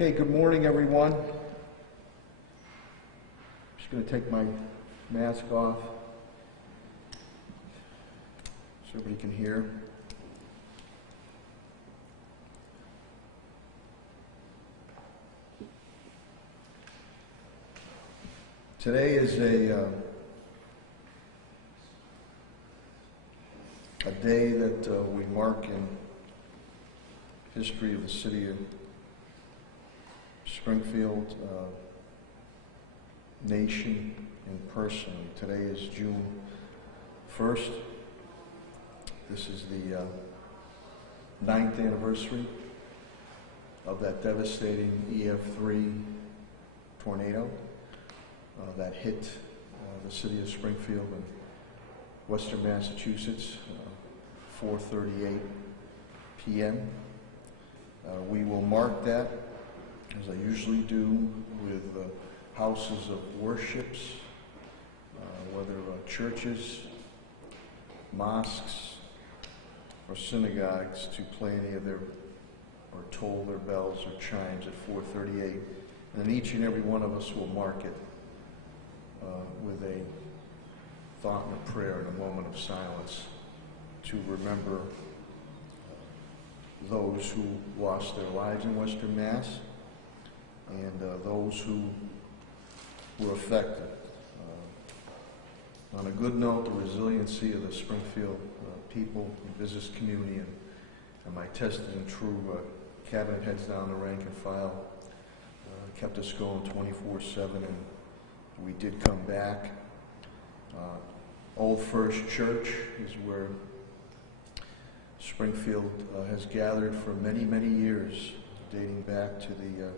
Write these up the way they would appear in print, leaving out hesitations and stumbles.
Okay, good morning, everyone. I'm just going to take my mask off so everybody can hear. Today is a day that we mark in history of the city of Springfield, nation, and personally. Today is June 1st. This is the 9th anniversary of that devastating EF3 tornado that hit the city of Springfield in western Massachusetts, 4:38 p.m. We will mark that, as I usually do, with houses of worships, whether churches, mosques, or synagogues, to play any of their, or toll their bells or chimes at 4:38. And then each and every one of us will mark it with a thought and a prayer and a moment of silence to remember those who lost their lives in Western Mass and those who were affected. On a good note, the resiliency of the Springfield people and business community and my tested and true cabinet heads down the rank and file kept us going 24/7, and we did come back. Old First Church is where Springfield has gathered for many, many years, dating back to the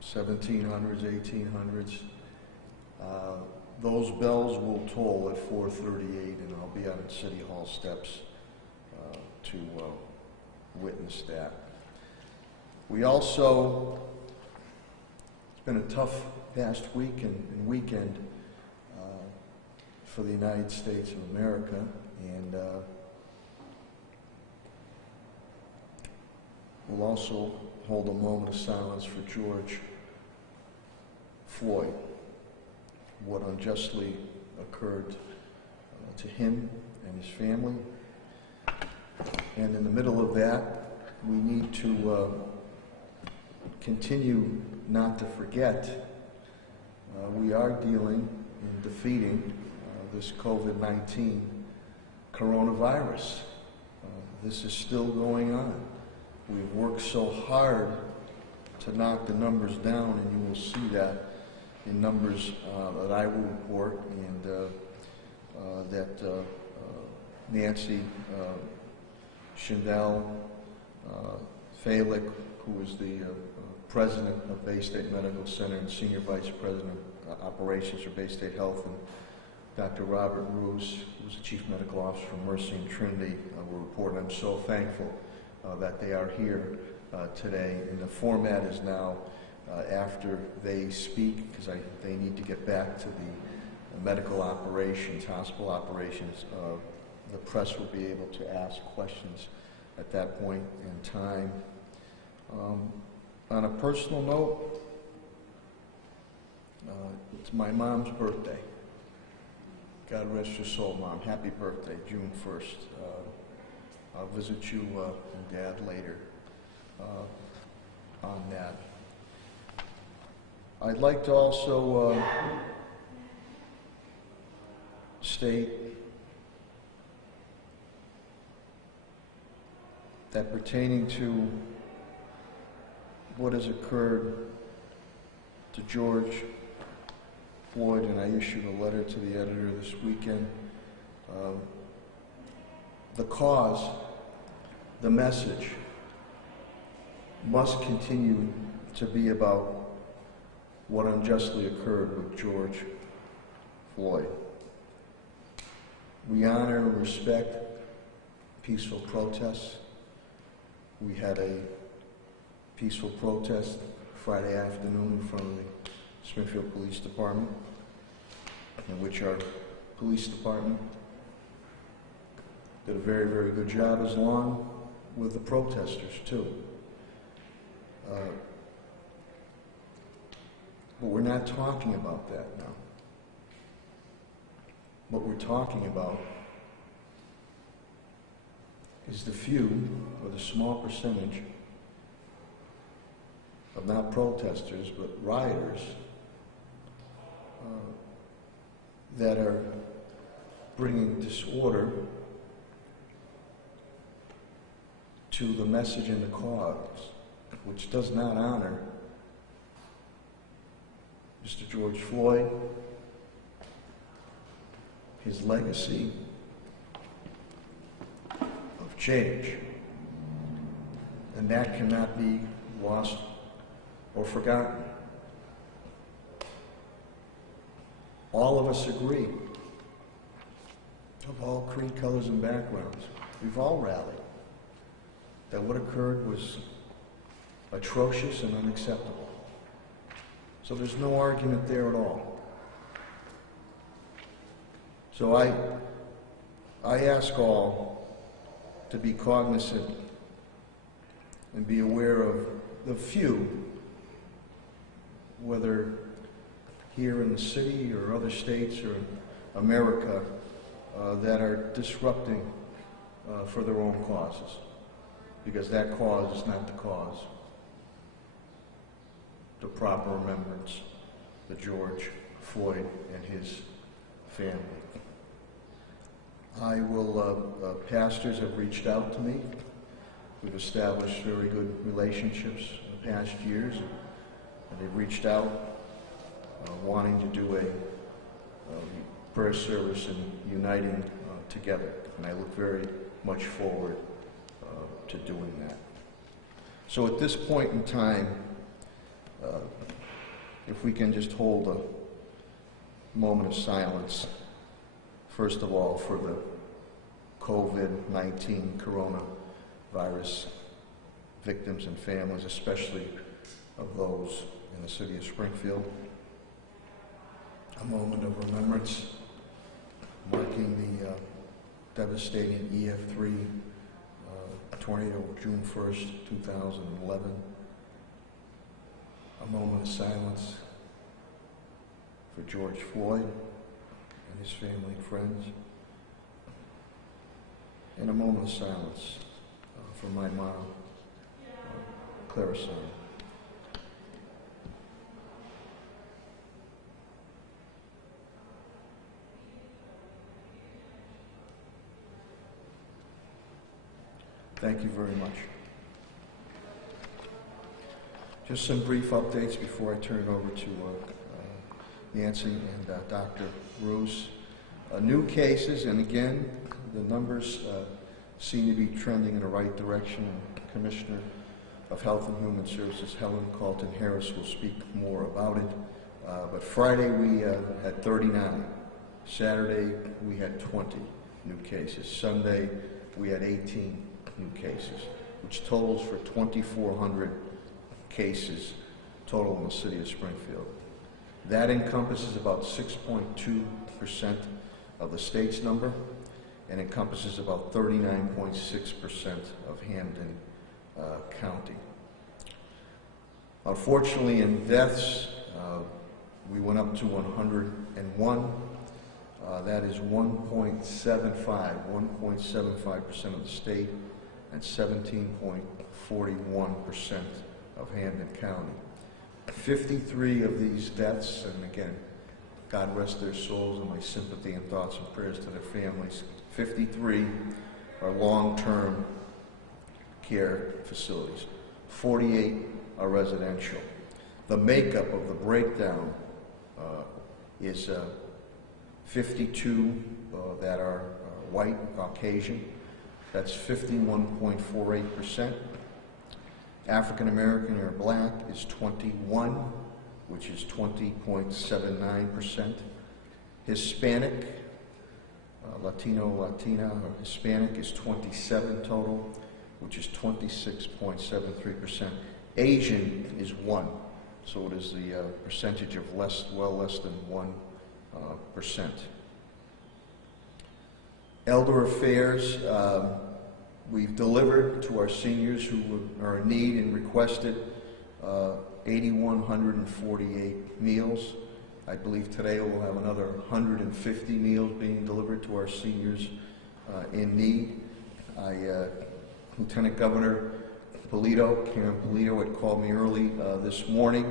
1700s, 1800s. Those bells will toll at 4:38, and I'll be out at City Hall steps to witness that. We also, it's been a tough past week and weekend for the United States of America, and we'll also hold a moment of silence for George Floyd. What unjustly occurred to him and his family. And in the middle of that, we need to continue not to forget we are dealing and defeating this COVID-19 coronavirus. This is still going on. We've worked so hard to knock the numbers down, and you will see that in numbers that I will report, and that Nancy Schindel Falick, who is the president of Bay State Medical Center and senior vice president of operations for Bay State Health, and Dr. Robert Roos, who's the chief medical officer for Mercy and Trinity, will report. I'm so thankful that they are here today. And the format is now after they speak, because they need to get back to the medical operations, hospital operations. The press will be able to ask questions at that point in time. On a personal note, it's my mom's birthday. God rest your soul, Mom. Happy birthday, June 1st. I'll visit you and Dad later on that. I'd like to also state that pertaining to what has occurred to George Floyd, and I issued a letter to the editor this weekend, the cause, the message must continue to be about what unjustly occurred with George Floyd. We honor and respect peaceful protests. We had a peaceful protest Friday afternoon in front of the Springfield Police Department, in which our police department did a very, very good job, as long with the protesters too. But we're not talking about that now. What we're talking about is the few, or the small percentage, of not protesters, but rioters, that are bringing disorder to the message and the cause, which does not honor Mr. George Floyd, his legacy of change. And that cannot be lost or forgotten. All of us agree, of all creed, colors, and backgrounds. We've all rallied that what occurred was atrocious and unacceptable. So there's no argument there at all. So I ask all to be cognizant and be aware of the few, whether here in the city or other states or in America, that are disrupting for their own causes, because that cause is not the cause, the proper remembrance of George Floyd and his family. Pastors have reached out to me. We've established very good relationships in the past years, and they've reached out wanting to do a prayer service and uniting together. And I look very much forward to doing that. So at this point in time, if we can just hold a moment of silence, first of all, for the COVID-19 coronavirus victims and families, especially of those in the city of Springfield. A moment of remembrance, marking the devastating EF3 tornado of June 1st, 2011. A moment of silence for George Floyd and his family and friends. And a moment of silence for my mom, Clara Sarno. Thank you very much. Just some brief updates before I turn it over to Nancy and Dr. Roos. New cases, and again, the numbers seem to be trending in the right direction. Commissioner of Health and Human Services, Helen Carlton Harris, will speak more about it. But Friday we had 39. Saturday we had 20 new cases. Sunday we had 18 new cases, which totals for 2,400 cases total in the city of Springfield. That encompasses about 6.2% of the state's number and encompasses about 39.6% of Hampden County. Unfortunately, in deaths, we went up to 101. That is 1.75% of the state and 17.41% of Hampden County. 53 of these deaths, and again, God rest their souls, and my sympathy and thoughts and prayers to their families. 53 are long-term care facilities. 48 are residential. The makeup of the breakdown is 52 that are white, Caucasian. That's 51.48%. African American or black is 21, which is 20.79%. Hispanic, Latina, or Hispanic is 27 total, which is 26.73%. Asian is 1, so it is the percentage of less than 1%. Elder affairs, We've delivered to our seniors who are in need and requested 8,148 meals. I believe today we'll have another 150 meals being delivered to our seniors in need. Lieutenant Governor Karen Polito had called me early this morning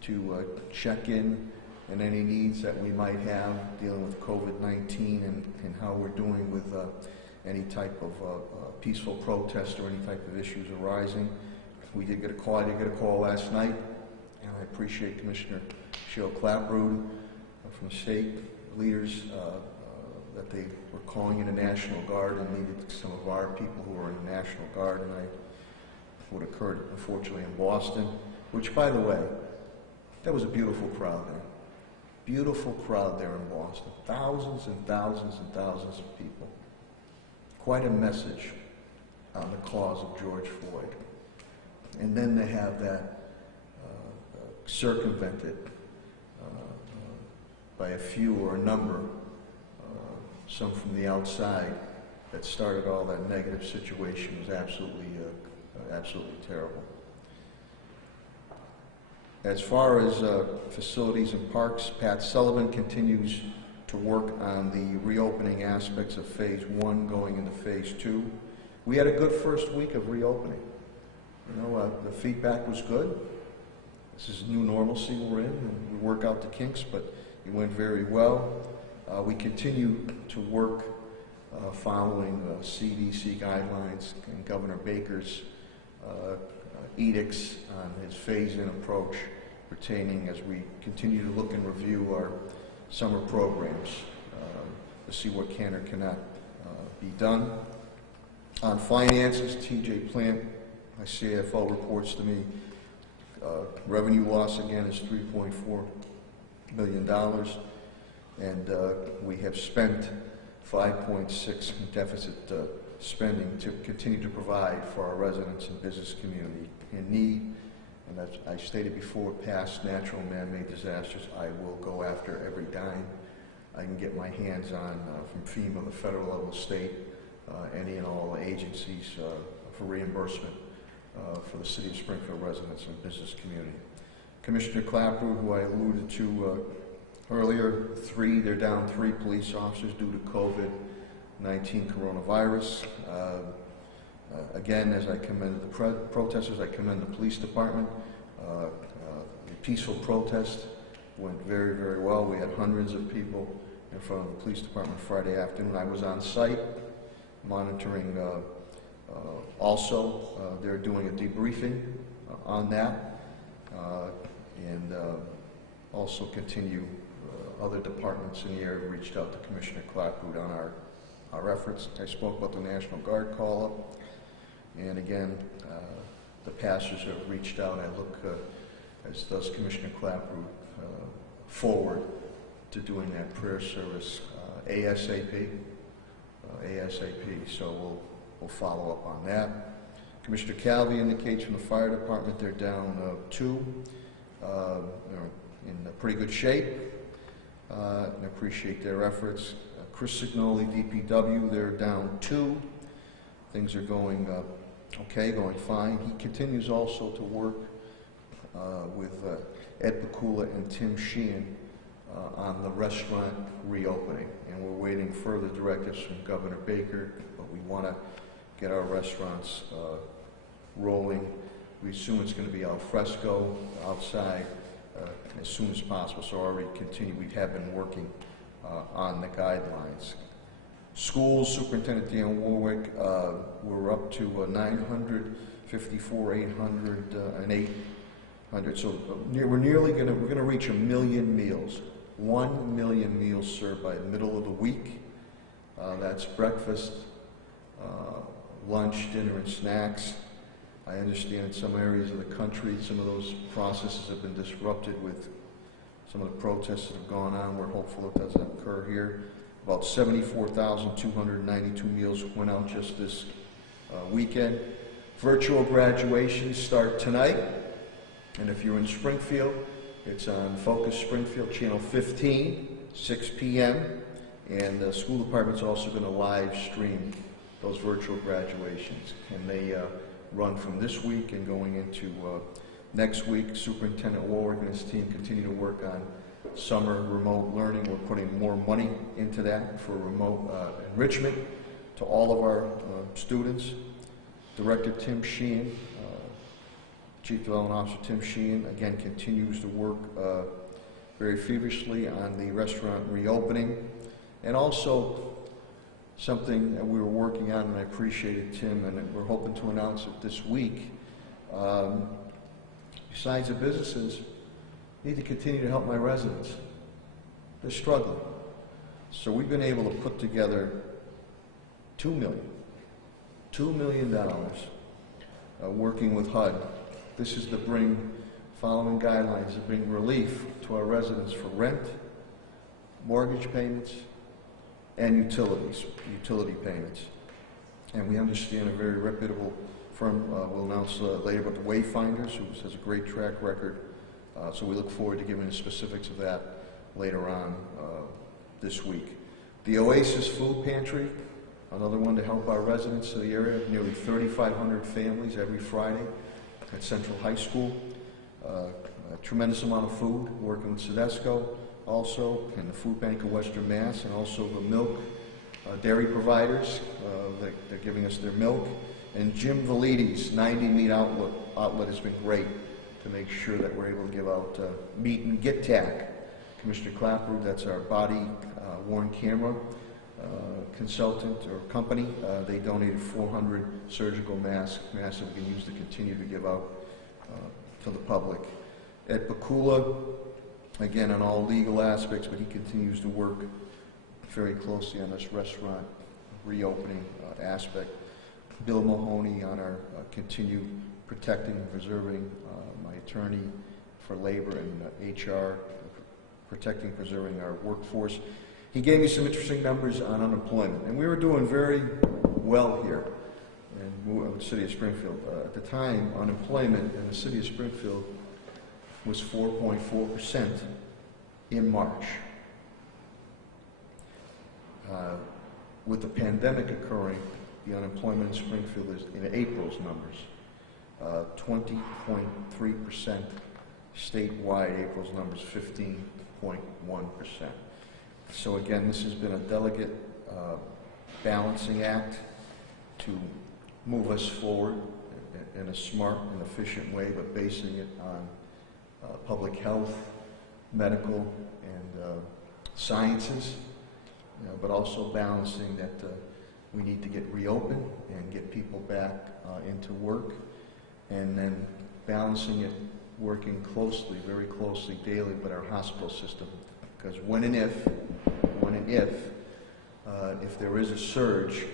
to check in and any needs that we might have dealing with COVID-19 and how we're doing with any type of peaceful protest or any type of issues arising. We did get a call. I did get a call last night, and I appreciate Commissioner Cheryl Clapprood from state leaders that they were calling in a National Guard and needed some of our people who are in the National Guard, and what occurred, unfortunately, in Boston, which, by the way, that was a beautiful crowd there. Beautiful crowd there in Boston. Thousands and thousands and thousands of people. Quite a message on the cause of George Floyd. And then they have that circumvented by a few or a number, some from the outside, that started all that negative situation. Was absolutely terrible. As far as facilities and parks, Pat Sullivan continues to work on the reopening aspects of Phase 1 going into Phase 2. We had a good first week of reopening. You know, the feedback was good. This is new normalcy we're in, and we work out the kinks, but it went very well. We continue to work following CDC guidelines and Governor Baker's edicts on his phase-in approach pertaining as we continue to look and review our summer programs to see what can or cannot be done. On finances, TJ Plant, my CFO, reports to me revenue loss again is $3.4 million, and we have spent 5.6 in deficit spending to continue to provide for our residents and business community in need. And as I stated before, past natural and man-made disasters, I will go after every dime I can get my hands on from FEMA, the federal level, state, any and all agencies for reimbursement for the City of Springfield residents and business community. Commissioner Clapper, who I alluded to earlier, they're down 3 police officers due to COVID-19 coronavirus. Again, as I commended the protesters, I commend the police department. The peaceful protest went very, very well. We had hundreds of people in front of the police department Friday afternoon. I was on site monitoring also. They're doing a debriefing on that, and also continue other departments in the area reached out to Commissioner Clapwood on our efforts. I spoke about the National Guard call-up, and again, the pastors have reached out. I look, as does Commissioner Clapwood, forward to doing that prayer service ASAP. So we'll follow up on that. Commissioner Calvi indicates from the fire department they're down 2. They're in pretty good shape, and I appreciate their efforts. Chris Signoli, DPW, they're down 2. Things are going okay, going fine. He continues also to work with Ed Pakula and Tim Sheehan on the restaurant reopening, and we're waiting further directives from Governor Baker, but we want to get our restaurants rolling. We assume it's going to be al fresco outside as soon as possible, so already we have been working on the guidelines. Schools, Superintendent Dan Warwick, we're up to 954, 800, and 800. So we're going to reach 1 million meals. 1 million meals served by the middle of the week. That's breakfast, lunch, dinner, and snacks. I understand in some areas of the country, some of those processes have been disrupted with some of the protests that have gone on. We're hopeful it doesn't occur here. About 74,292 meals went out just this weekend. Virtual graduations start tonight, and if you're in Springfield, it's on Focus Springfield, Channel 15, 6 p.m., and the school department's also going to live stream those virtual graduations. And they run from this week and going into next week. Superintendent Warwick and his team continue to work on summer remote learning. We're putting more money into that for remote enrichment to all of our students. Director Tim Sheehan, Chief Development Officer Tim Sheehan, again continues to work very feverishly on the restaurant reopening. And also something that we were working on, and I appreciated Tim, and we're hoping to announce it this week. Besides the businesses, I need to continue to help my residents. They're struggling. So we've been able to put together $2 million working with HUD. This is to bring, following guidelines, to bring relief to our residents for rent, mortgage payments, and utility payments. And we understand a very reputable firm, we'll announce later, but the Wayfinders, who has a great track record. So we look forward to giving the specifics of that later on this week. The Oasis Food Pantry, another one to help our residents of the area, nearly 3,500 families every Friday at Central High School. A tremendous amount of food, working with Sedesco also, and the Food Bank of Western Mass, and also the milk dairy providers. They're giving us their milk. And Jim Validi's 90 meat outlet has been great to make sure that we're able to give out meat and get tack. Commissioner Clapper, that's our body worn camera consultant or company. They donated 400 surgical masks that we can use to continue to give out to the public. At Pakula, again on all legal aspects, but he continues to work very closely on this restaurant reopening aspect. Bill Mahoney on our continued protecting and preserving, my attorney for labor and HR, protecting and preserving our workforce. He gave me some interesting numbers on unemployment, and we were doing very well here in the city of Springfield. At the time, unemployment in the city of Springfield was 4.4% in March. With the pandemic occurring, the unemployment in Springfield is, in April's numbers, 20.3%. Statewide, April's numbers 15.1%. So again, this has been a delicate balancing act to move us forward in a smart and efficient way, but basing it on public health, medical, and sciences, but also balancing that we need to get reopened and get people back into work, and then balancing it, working closely, very closely daily with our hospital system, because when and if there is a surge,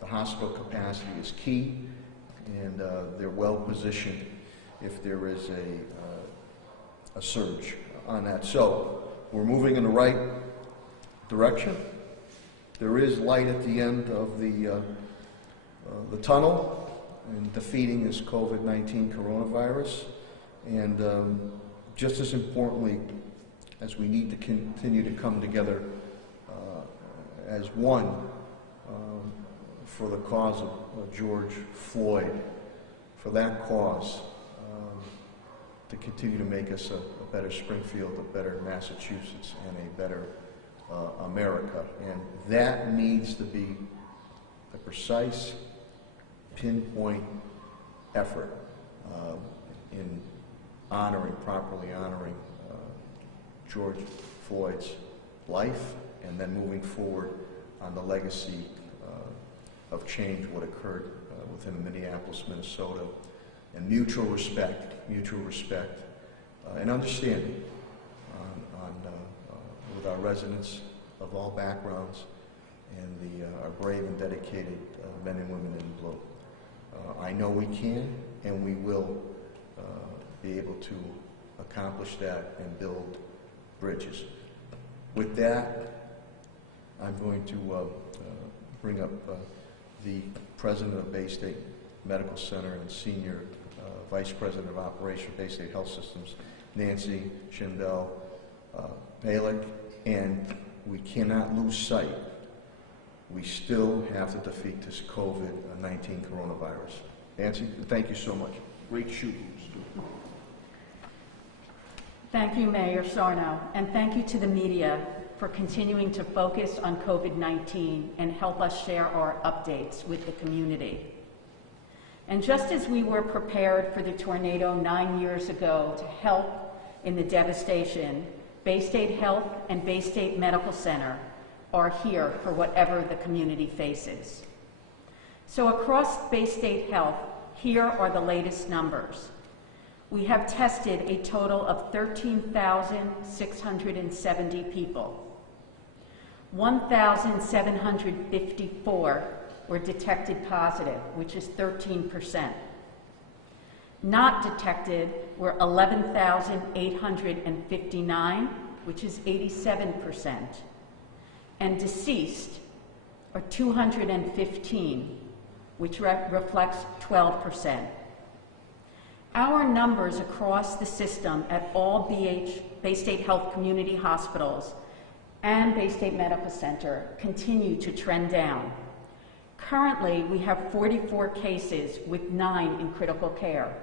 the hospital capacity is key, and they're well positioned if there is a surge on that. So we're moving in the right direction. There is light at the end of the tunnel in defeating this COVID-19 coronavirus, and just as importantly, as we need to continue to come together as one for the cause of George Floyd, for that cause, to continue to make us a better Springfield, a better Massachusetts, and a better America. And that needs to be a precise, pinpoint effort in properly honoring George Floyd's life, and then moving forward on the legacy of change, what occurred within Minneapolis, Minnesota, and mutual respect, and understanding with our residents of all backgrounds and our brave and dedicated men and women in blue. I know we can and we will be able to accomplish that and build bridges. With that, I'm going to bring up the president of Bay State Medical Center and senior vice president of operations, Bay State Health Systems, Nancy Schindel Balick, and we cannot lose sight we still have to defeat this COVID-19 coronavirus. Nancy, thank you so much. Great shooting. Thank you, Mayor Sarno, and thank you to the media for continuing to focus on COVID-19 and help us share our updates with the community. And just as we were prepared for the tornado 9 years ago to help in the devastation, Bay State Health and Bay State Medical Center are here for whatever the community faces. So across Bay State Health, here are the latest numbers. We have tested a total of 13,670 people. 1,754 were detected positive, which is 13%. Not detected were 11,859, which is 87%. And deceased are 215, which reflects 12%. Our numbers across the system at all Bay State Health community hospitals and Bay State Medical Center continue to trend down. Currently, we have 44 cases with 9 in critical care.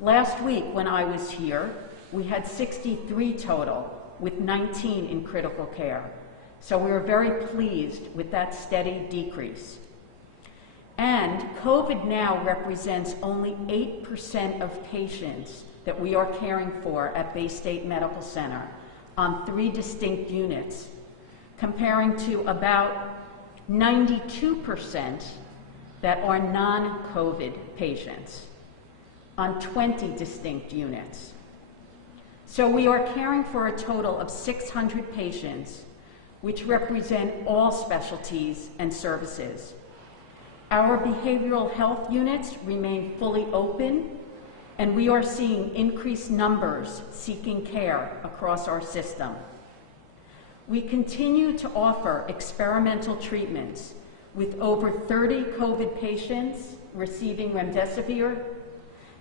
Last week when I was here, we had 63 total with 19 in critical care. So we were very pleased with that steady decrease. And COVID now represents only 8% of patients that we are caring for at Bay State Medical Center on 3 distinct units, comparing to about 92% that are non-COVID patients on 20 distinct units. So we are caring for a total of 600 patients, which represent all specialties and services. Our behavioral health units remain fully open, and we are seeing increased numbers seeking care across our system. We continue to offer experimental treatments with over 30 COVID patients receiving remdesivir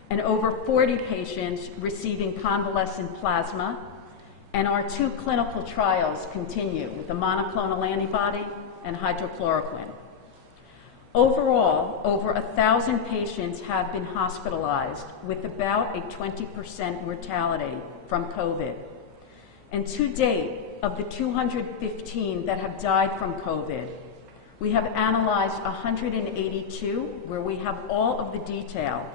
and over 40 patients receiving convalescent plasma, and our 2 clinical trials continue with the monoclonal antibody and hydrochloroquine. Overall, over 1,000 patients have been hospitalized with about a 20% mortality from COVID. And to date, of the 215 that have died from COVID, we have analyzed 182 where we have all of the detail,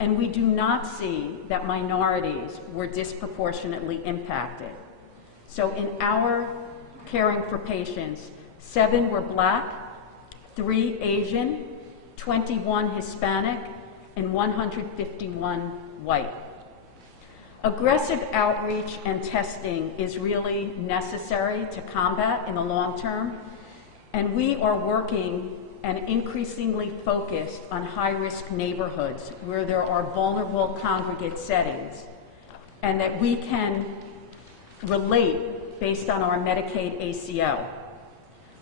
and we do not see that minorities were disproportionately impacted. So in our caring for patients, 7 were Black, 3 Asian, 21 Hispanic, and 151 white. Aggressive outreach and testing is really necessary to combat in the long term, and we are working and increasingly focused on high-risk neighborhoods where there are vulnerable congregate settings, and that we can relate based on our Medicaid ACO.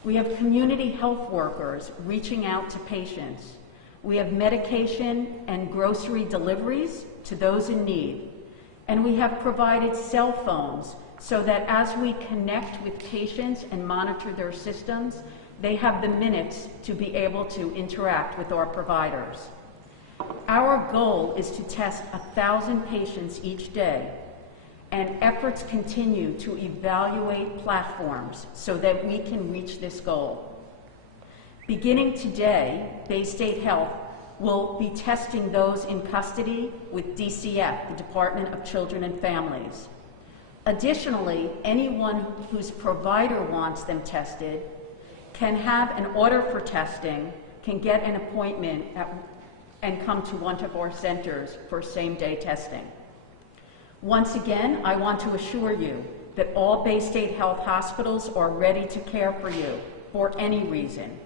We have community health workers reaching out to patients. We have medication and grocery deliveries to those in need. And we have provided cell phones so that as we connect with patients and monitor their systems, they have the minutes to be able to interact with our providers. Our goal is to test 1,000 patients each day, and efforts continue to evaluate platforms so that we can reach this goal. Beginning today, Bay State Health will be testing those in custody with DCF, the Department of Children and Families. Additionally, anyone whose provider wants them tested can have an order for testing, can get an appointment and come to one of our centers for same-day testing. Once again, I want to assure you that all Bay State Health hospitals are ready to care for you for any reason.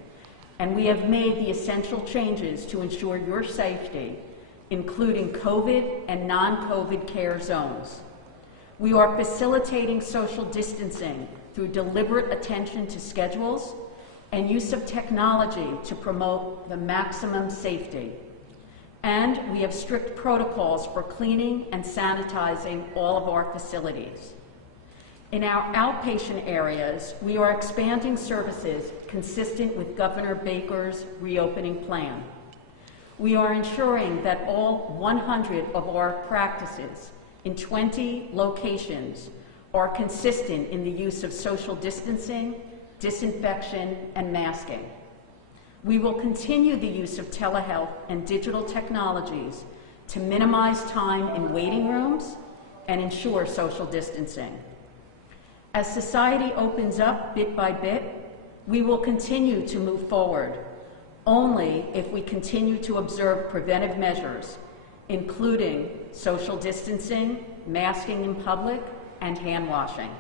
And we have made the essential changes to ensure your safety, including COVID and non-COVID care zones. We are facilitating social distancing through deliberate attention to schedules and use of technology to promote the maximum safety. And we have strict protocols for cleaning and sanitizing all of our facilities. In our outpatient areas, we are expanding services consistent with Governor Baker's reopening plan. We are ensuring that all 100 of our practices in 20 locations are consistent in the use of social distancing, disinfection, and masking. We will continue the use of telehealth and digital technologies to minimize time in waiting rooms and ensure social distancing. As society opens up bit by bit, we will continue to move forward only if we continue to observe preventive measures, including social distancing, masking in public, and hand washing.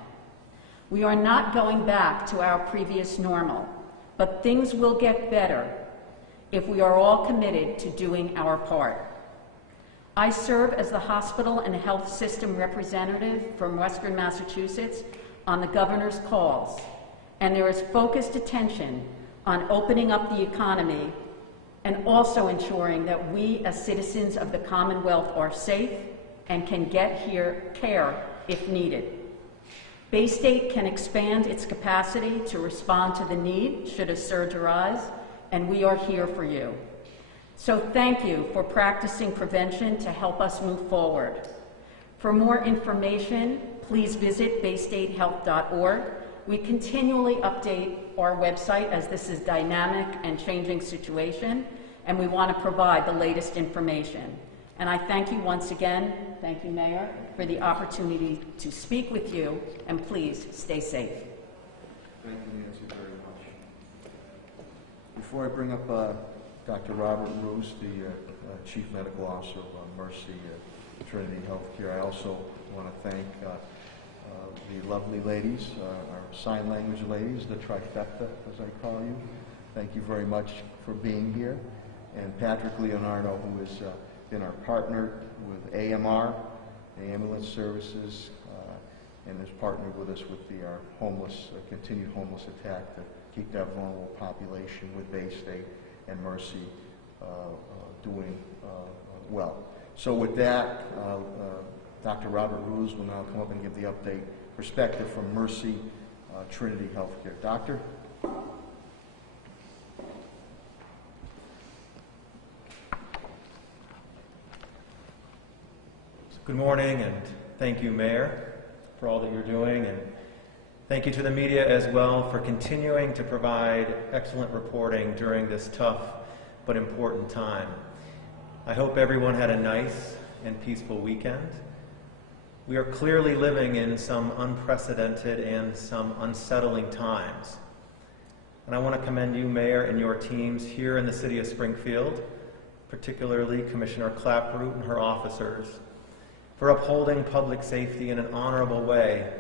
We are not going back to our previous normal, but things will get better if we are all committed to doing our part. I serve as the hospital and health system representative from Western Massachusetts on the governor's calls, and there is focused attention on opening up the economy and also ensuring that we as citizens of the Commonwealth are safe and can get care if needed. Bay State can expand its capacity to respond to the need should a surge arise, and we are here for you. So thank you for practicing prevention to help us move forward. For more information, please visit baystatehealth.org. We continually update our website as this is a dynamic and changing situation, and we want to provide the latest information. And I thank you once again, thank you, Mayor, for the opportunity to speak with you, and please stay safe. Thank you, Nancy, very much. Before I bring up Dr. Robert Roos, the Chief Medical Officer of Mercy Trinity Healthcare, I also want to thank the lovely ladies, our sign language ladies, the trifecta, as I call you. Thank you very much for being here. And Patrick Leonardo, who has been our partner with AMR, the ambulance services, and has partnered with us with our homeless, continued homeless attack to keep that vulnerable population with Bay State and Mercy doing well. So with that, Dr. Robert Roos will now come up and give the update perspective from Mercy Trinity Healthcare. Doctor? Good morning, and thank you, Mayor, for all that you're doing, and thank you to the media as well for continuing to provide excellent reporting during this tough but important time. I hope everyone had a nice and peaceful weekend. We are clearly living in some unprecedented and some unsettling times. And I want to commend you, Mayor, and your teams here in the city of Springfield, particularly Commissioner Claproot and her officers, for upholding public safety in an honorable way,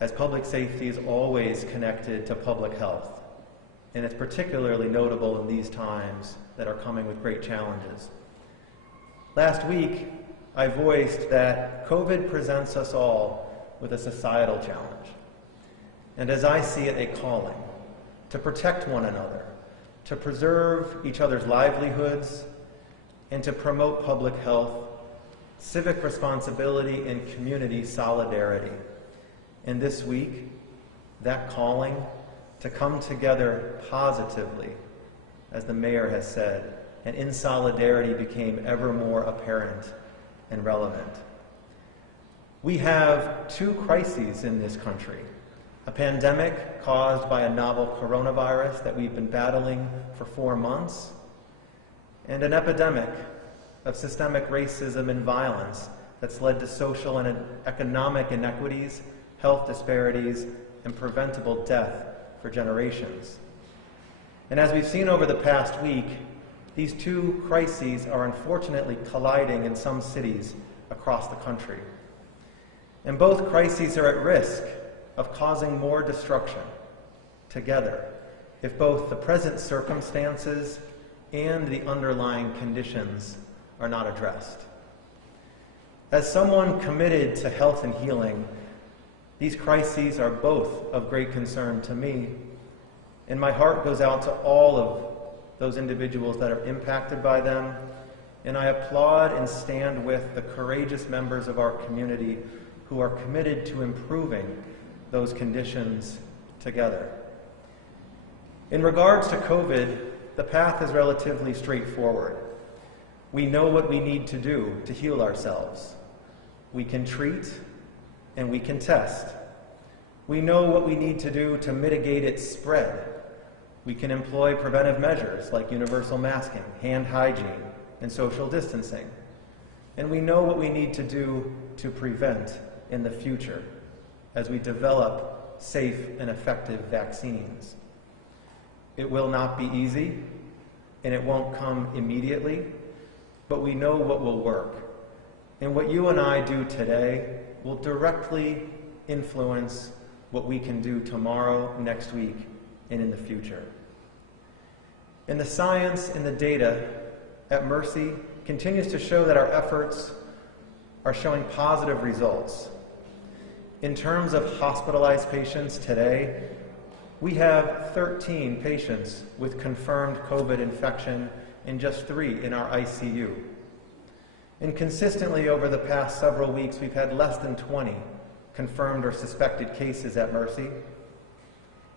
as public safety is always connected to public health. And it's particularly notable in these times that are coming with great challenges. Last week, I voiced that COVID presents us all with a societal challenge, and as I see it, a calling to protect one another, to preserve each other's livelihoods, and to promote public health, civic responsibility, and community solidarity. And this week, that calling to come together positively, as the mayor has said, and in solidarity became ever more apparent and relevant. We have two crises in this country: a pandemic caused by a novel coronavirus that we've been battling for 4 months, and an epidemic of systemic racism and violence that's led to social and economic inequities, health disparities, and preventable death for generations. And as we've seen over the past week, these two crises are unfortunately colliding in some cities across the country. And both crises are at risk of causing more destruction together if both the present circumstances and the underlying conditions are not addressed. As someone committed to health and healing, these crises are both of great concern to me, and my heart goes out to all of those individuals that are impacted by them, and I applaud and stand with the courageous members of our community who are committed to improving those conditions together. In regards to COVID, the path is relatively straightforward. We know what we need to do to heal ourselves. We can treat and we can test. We know what we need to do to mitigate its spread. We can employ preventive measures like universal masking, hand hygiene, and social distancing. And we know what we need to do to prevent in the future as we develop safe and effective vaccines. It will not be easy, and it won't come immediately, but we know what will work. And what you and I do today will directly influence what we can do tomorrow, next week, and in the future. And the science and the data at Mercy continues to show that our efforts are showing positive results. In terms of hospitalized patients today, we have 13 patients with confirmed COVID infection and just 3 in our ICU. And consistently over the past several weeks, we've had less than 20 confirmed or suspected cases at Mercy.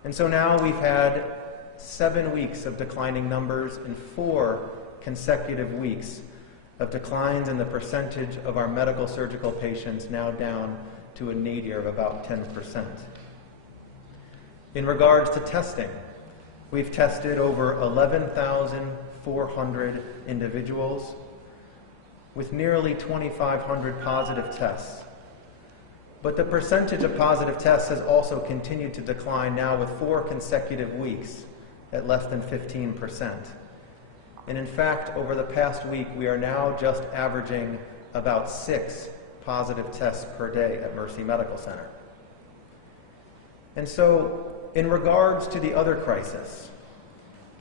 And so now we've had 7 weeks of declining numbers and 4 consecutive weeks of declines in the percentage of our medical surgical patients, now down to a nadir of about 10%. In regards to testing, we've tested over 11,400 individuals with nearly 2,500 positive tests. But the percentage of positive tests has also continued to decline now with 4 consecutive weeks at less than 15%. And in fact, over the past week, we are now just averaging about 6 positive tests per day at Mercy Medical Center. And so, in regards to the other crisis,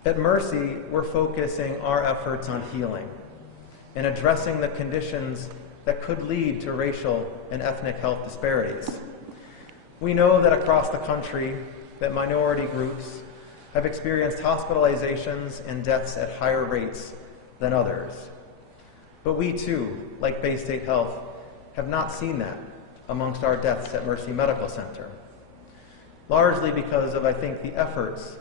at Mercy, we're focusing our efforts on healing and addressing the conditions that could lead to racial and ethnic health disparities. We know that across the country, that minority groups have experienced hospitalizations and deaths at higher rates than others. But we too, like Bay State Health, have not seen that amongst our deaths at Mercy Medical Center, largely because of, I think, the efforts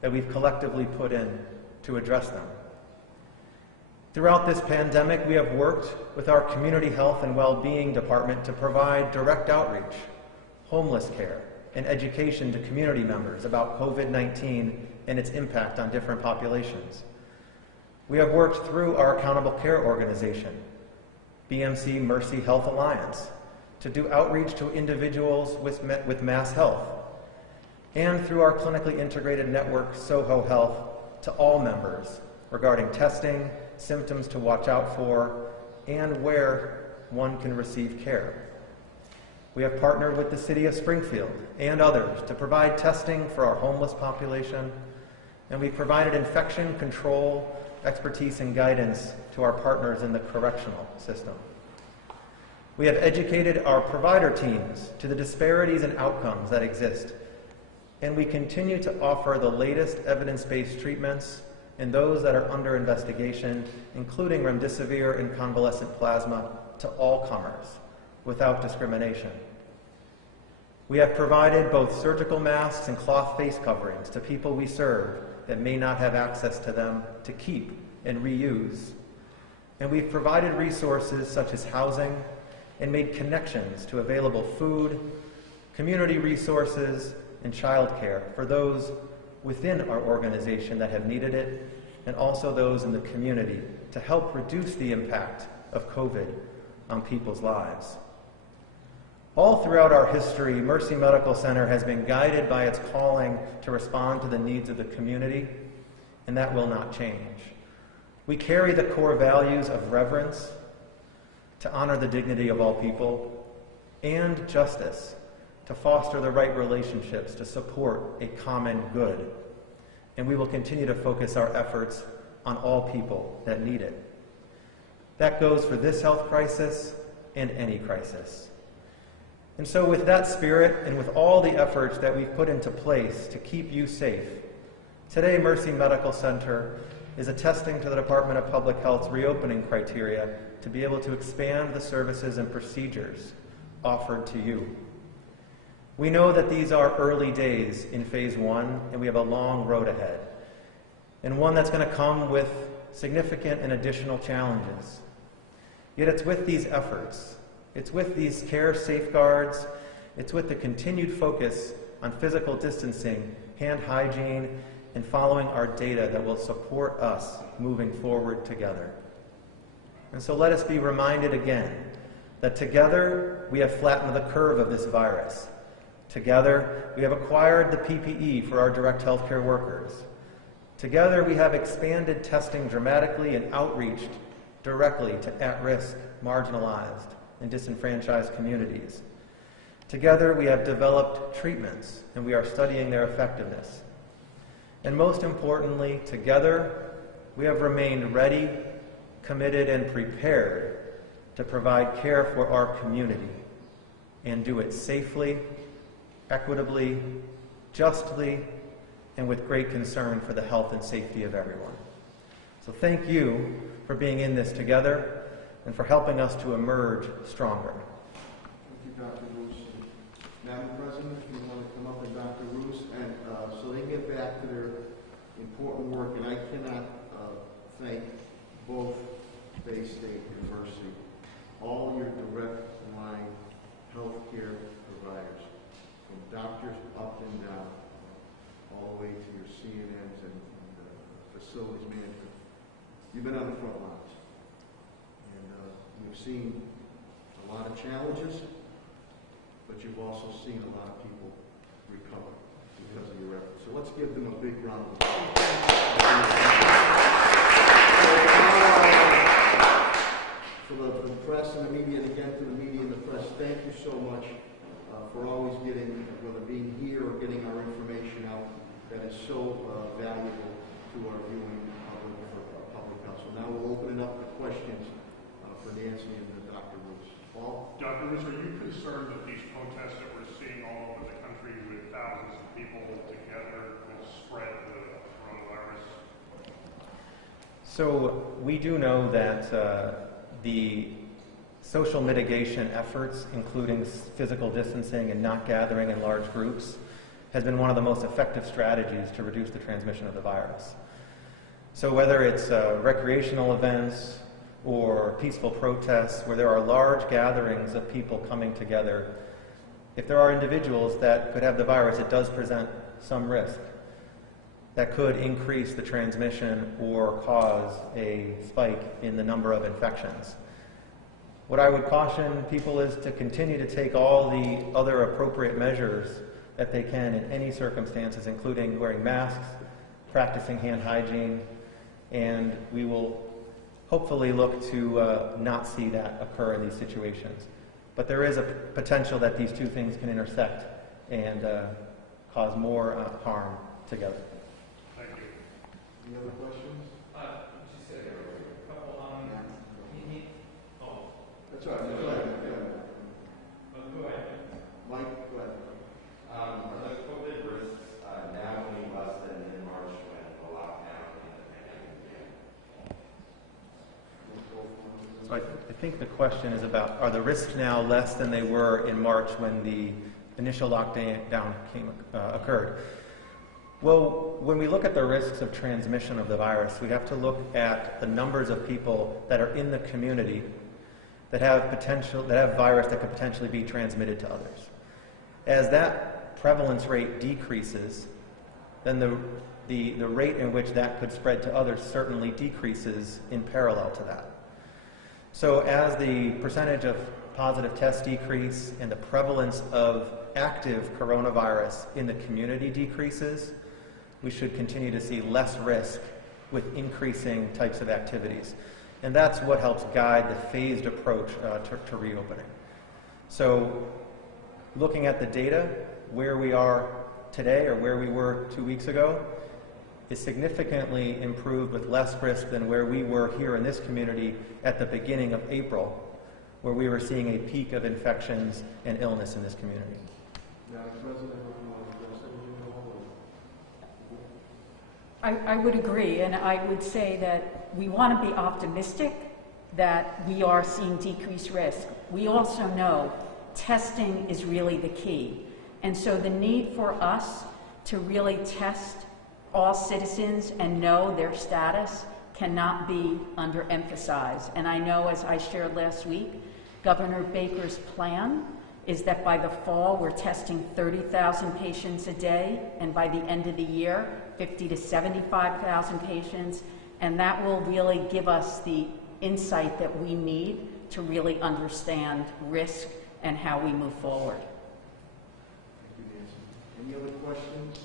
that we've collectively put in to address them. Throughout this pandemic, we have worked with our Community Health and Well-Being Department to provide direct outreach, homeless care, and education to community members about COVID-19 and its impact on different populations. We have worked through our accountable care organization, BMC Mercy Health Alliance, to do outreach to individuals with Mass Health, and through our clinically integrated network, Soho Health, to all members regarding testing, symptoms to watch out for, and where one can receive care. We have partnered with the City of Springfield and others to provide testing for our homeless population, and we've provided infection control, expertise, and guidance to our partners in the correctional system. We have educated our provider teams to the disparities and outcomes that exist, and we continue to offer the latest evidence-based treatments and those that are under investigation, including remdesivir and convalescent plasma, to all comers, without discrimination. We have provided both surgical masks and cloth face coverings to people we serve that may not have access to them to keep and reuse. And we've provided resources such as housing and made connections to available food, community resources, and childcare for those within our organization that have needed it, and also those in the community to help reduce the impact of COVID on people's lives. All throughout our history, Mercy Medical Center has been guided by its calling to respond to the needs of the community, and that will not change. We carry the core values of reverence, to honor the dignity of all people, and justice, to foster the right relationships to support a common good. And we will continue to focus our efforts on all people that need it. That goes for this health crisis and any crisis. And so with that spirit and with all the efforts that we've put into place to keep you safe, today Mercy Medical Center is attesting to the Department of Public Health's reopening criteria to be able to expand the services and procedures offered to you. We know that these are early days in phase 1, and we have a long road ahead, and one that's going to come with significant and additional challenges. Yet it's with these efforts, it's with these care safeguards, it's with the continued focus on physical distancing, hand hygiene, and following our data that will support us moving forward together. And so let us be reminded again that together we have flattened the curve of this virus. Together we have acquired the PPE for our direct healthcare workers. Together we have expanded testing dramatically and outreached directly to at-risk, marginalized, and disenfranchised communities. Together we have developed treatments and we are studying their effectiveness. And most importantly, together we have remained ready, committed, and prepared to provide care for our community and do it safely, equitably, justly, and with great concern for the health and safety of everyone. So thank you for being in this together and for helping us to emerge stronger. Thank you, Dr. Roos. Madam President, if you want to come up, and Dr. Roos, and so they get back to their important work, and I cannot thank both Bay State and Mercy, all your direct line healthcare providers, from doctors up and down, all the way to your CNMs and facilities management. You've been on the front lines, and you've seen a lot of challenges, but you've also seen a lot of people recover because of your efforts. So let's give them a big round of applause. For the press and the media, and again to the media and the press, thank you so much for always getting, whether being here or getting our information out, that is so valuable to our viewing public health. So now we'll open it up to questions for Nancy and Dr. Roos. Paul? Dr. Roos, are you concerned that these protests that we're seeing all over the country with thousands of people together will spread the coronavirus? So we do know that the social mitigation efforts, including physical distancing and not gathering in large groups, has been one of the most effective strategies to reduce the transmission of the virus. So whether it's recreational events or peaceful protests where there are large gatherings of people coming together, if there are individuals that could have the virus, it does present some risk that could increase the transmission or cause a spike in the number of infections. What I would caution people is to continue to take all the other appropriate measures that they can in any circumstances, including wearing masks, practicing hand hygiene, and we will hopefully look to not see that occur in these situations. But there is a potential that these two things can intersect and cause more harm together. Thank you. Any other questions? Just a couple on. That's all right. Go ahead. Go ahead. Mike, go ahead. Are the COVID risks now any less than in March when the lockdown and the pandemic began? So I think the question is about, are the risks now less than they were in March when the initial lockdown occurred? Well, when we look at the risks of transmission of the virus, we have to look at the numbers of people that are in the community that have virus that could potentially be transmitted to others. As that prevalence rate decreases, then the rate in which that could spread to others certainly decreases in parallel to that. So as the percentage of positive tests decrease and the prevalence of active coronavirus in the community decreases, we should continue to see less risk with increasing types of activities. And that's what helps guide the phased approach to reopening. So looking at the data, where we are today or where we were 2 weeks ago is significantly improved with less risk than where we were here in this community at the beginning of April, where we were seeing a peak of infections and illness in this community. Madam President, I would agree, and I would say that we want to be optimistic that we are seeing decreased risk. We also know testing is really the key. And so the need for us to really test all citizens and know their status cannot be underemphasized. And I know, as I shared last week, Governor Baker's plan is that by the fall we're testing 30,000 patients a day, and by the end of the year, 50 to 75,000 patients, and that will really give us the insight that we need to really understand risk and how we move forward. Thank you, Nancy. Any other questions?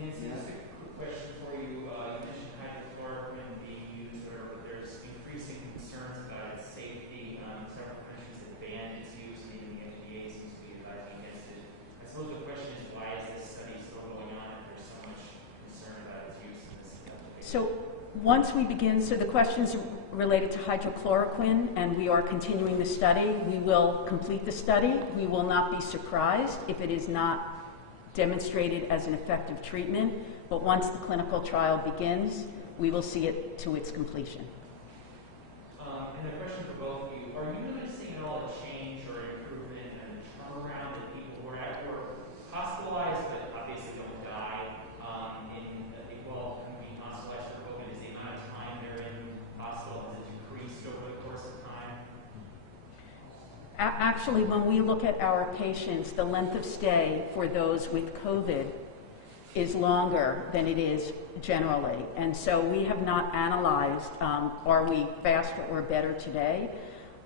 Nancy, just a quick question for you. You mentioned hydrochloroquine being used, but there's increasing concerns about its safety. Several countries have banned its use, and even the FDA seems to be advising against it. I suppose the question is, why is this study still going on if there's so much concern about its use in this application? So once we begin, so the questions related to hydrochloroquine, and we are continuing the study. We will complete the study. We will not be surprised if it is not demonstrated as an effective treatment, but once the clinical trial begins, we will see it to its completion. And a question for both of you. Are you noticing at all a change or improvement and turnaround in people who are hospitalized but obviously don't die being hospitalized for COVID? Is the amount of time they're in hospital, has it decreased over the course of time? Actually, when we look at our patients, the length of stay for those with COVID is longer than it is generally. And so we have not analyzed, are we faster or better today?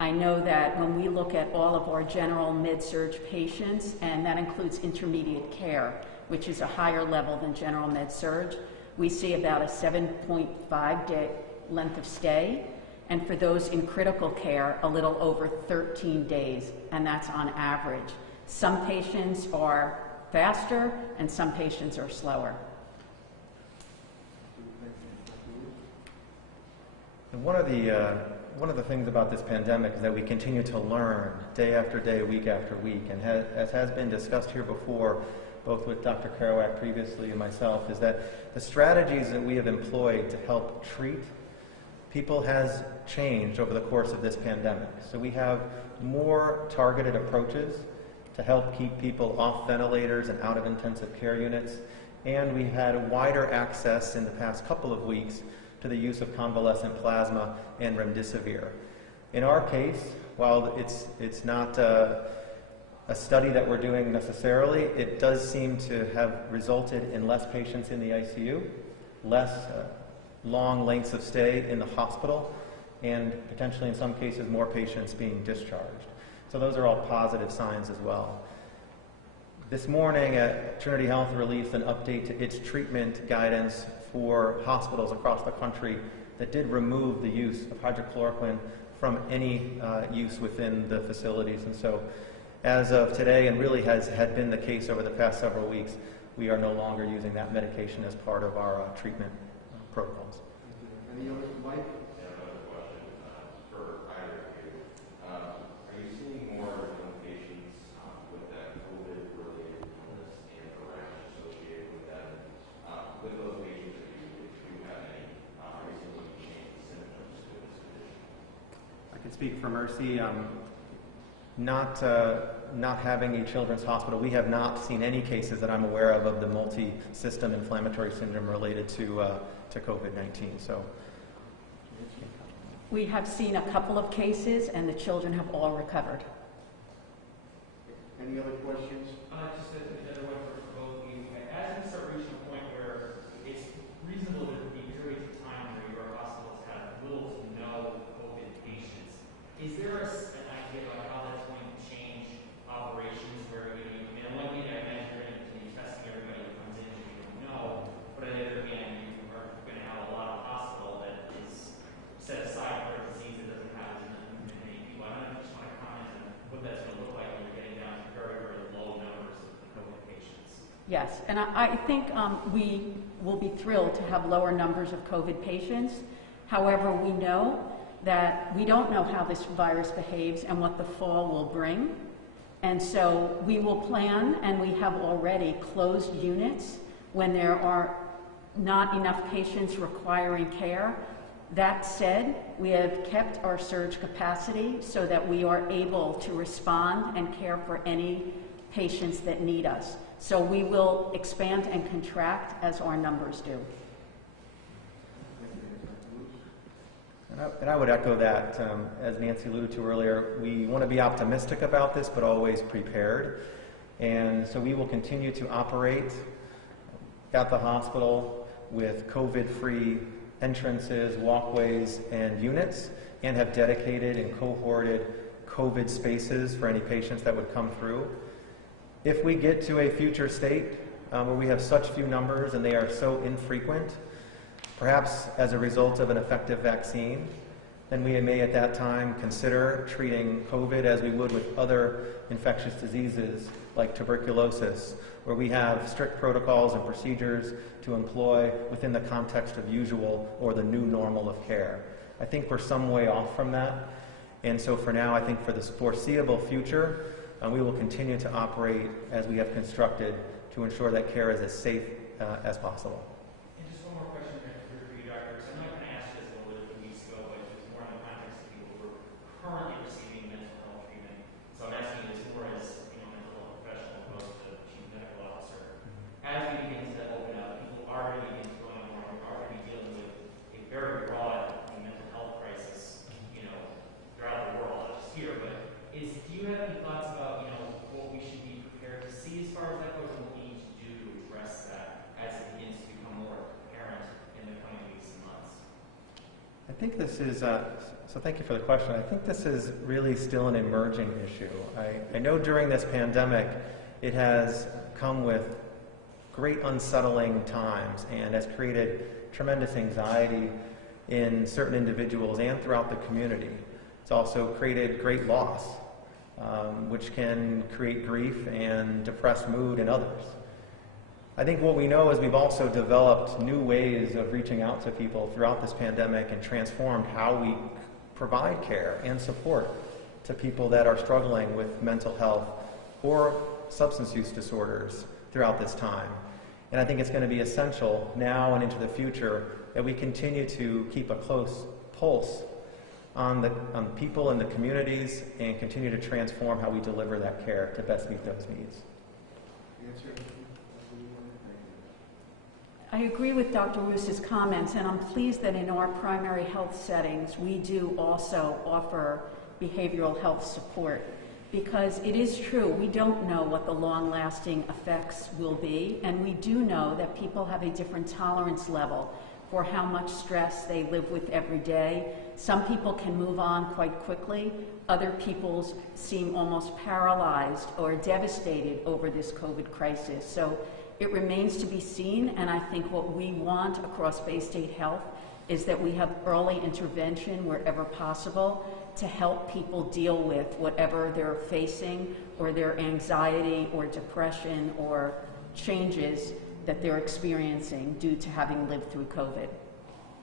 I know that when we look at all of our general med-surg patients, and that includes intermediate care, which is a higher level than general med-surg, we see about a 7.5 day length of stay. And for those in critical care, a little over 13 days, and that's on average. Some patients are faster, and some patients are slower. And one of the things about this pandemic is that we continue to learn day after day, week after week, and as has been discussed here before, both with Dr. Kerouac previously and myself, is that the strategies that we have employed to help treat people has changed over the course of this pandemic. So we have more targeted approaches to help keep people off ventilators and out of intensive care units, and we had wider access in the past couple of weeks to the use of convalescent plasma and remdesivir. In our case, while it's not a study that we're doing necessarily, it does seem to have resulted in less patients in the ICU, less long lengths of stay in the hospital, and potentially in some cases more patients being discharged. So those are all positive signs as well. This morning, Trinity Health released an update to its treatment guidance for hospitals across the country that did remove the use of hydrochloroquine from any use within the facilities. And so as of today, and really had been the case over the past several weeks, we are no longer using that medication as part of our treatment protocols. Any other, Mike? Yeah, another question for either of you. Are you seeing more young patients with that COVID-related illness and the rash associated with that? With those patients, if you have any, are you seeing any change in symptoms to this condition? I can speak for Mercy. Not having a children's hospital, we have not seen any cases that I'm aware of the multi-system inflammatory syndrome related to COVID-19. So We have seen a couple of cases, and the children have all recovered. Any other questions? Just another one for both of you. As we start reaching a point where it's reasonable to be periods of time where your hospitals have little to no COVID patients, is there an idea about how that's going to change operations where, you know, on one hand, I imagine you're going to continue testing everybody who comes in and you don't know, but on the other hand, you are going to have a lot of hospital that is set aside for a disease that doesn't have as many people. I don't know if you just want to comment on what that's going to look like when you're getting down to very, very low numbers of COVID patients. Yes, and I think we will be thrilled to have lower numbers of COVID patients. However, we know that we don't know how this virus behaves and what the fall will bring. And so we will plan, and we have already closed units when there are not enough patients requiring care. That said, we have kept our surge capacity so that we are able to respond and care for any patients that need us. So we will expand and contract as our numbers do. And I would echo that, as Nancy alluded to earlier, we want to be optimistic about this, but always prepared. And so we will continue to operate at the hospital with COVID-free entrances, walkways, and units, and have dedicated and cohorted COVID spaces for any patients that would come through. If we get to a future state where we have such few numbers and they are so infrequent, perhaps as a result of an effective vaccine, then we may at that time consider treating COVID as we would with other infectious diseases like tuberculosis, where we have strict protocols and procedures to employ within the context of usual or the new normal of care. I think we're some way off from that. And so for now, I think for the foreseeable future, we will continue to operate as we have constructed to ensure that care is as safe as possible. And just one more question for you, Doctor. So I'm not going to ask this a little bit a few weeks ago, but it's more in the context of people who are currently receiving mental health treatment. So I'm asking this more as mental health professional as opposed to chief medical officer. As we begin to open up, people are going to begin to go on more. We're already dealing with a very broad mental health crisis, throughout the world, not just here. But do you have any thoughts about what we should be prepared to see as far as that goes, and what we need to do to address that as it begins to become more apparent in the coming weeks and months? I think this is, so thank you for the question. I think this is really still an emerging issue. I know during this pandemic, it has come with great unsettling times and has created tremendous anxiety in certain individuals and throughout the community. It's also created great loss, which can create grief and depressed mood in others. I think what we know is we've also developed new ways of reaching out to people throughout this pandemic and transformed how we provide care and support to people that are struggling with mental health or substance use disorders throughout this time. And I think it's going to be essential now and into the future that we continue to keep a close pulse on people in the communities and continue to transform how we deliver that care to best meet those needs. I agree with Dr. Roos's comments, and I'm pleased that in our primary health settings, we do also offer behavioral health support, because it is true, we don't know what the long-lasting effects will be, and we do know that people have a different tolerance level for how much stress they live with every day. Some people can move on quite quickly. Other people seem almost paralyzed or devastated over this COVID crisis. So it remains to be seen, and I think what we want across Bay State Health is that we have early intervention wherever possible to help people deal with whatever they're facing, or their anxiety or depression or changes that they're experiencing due to having lived through COVID.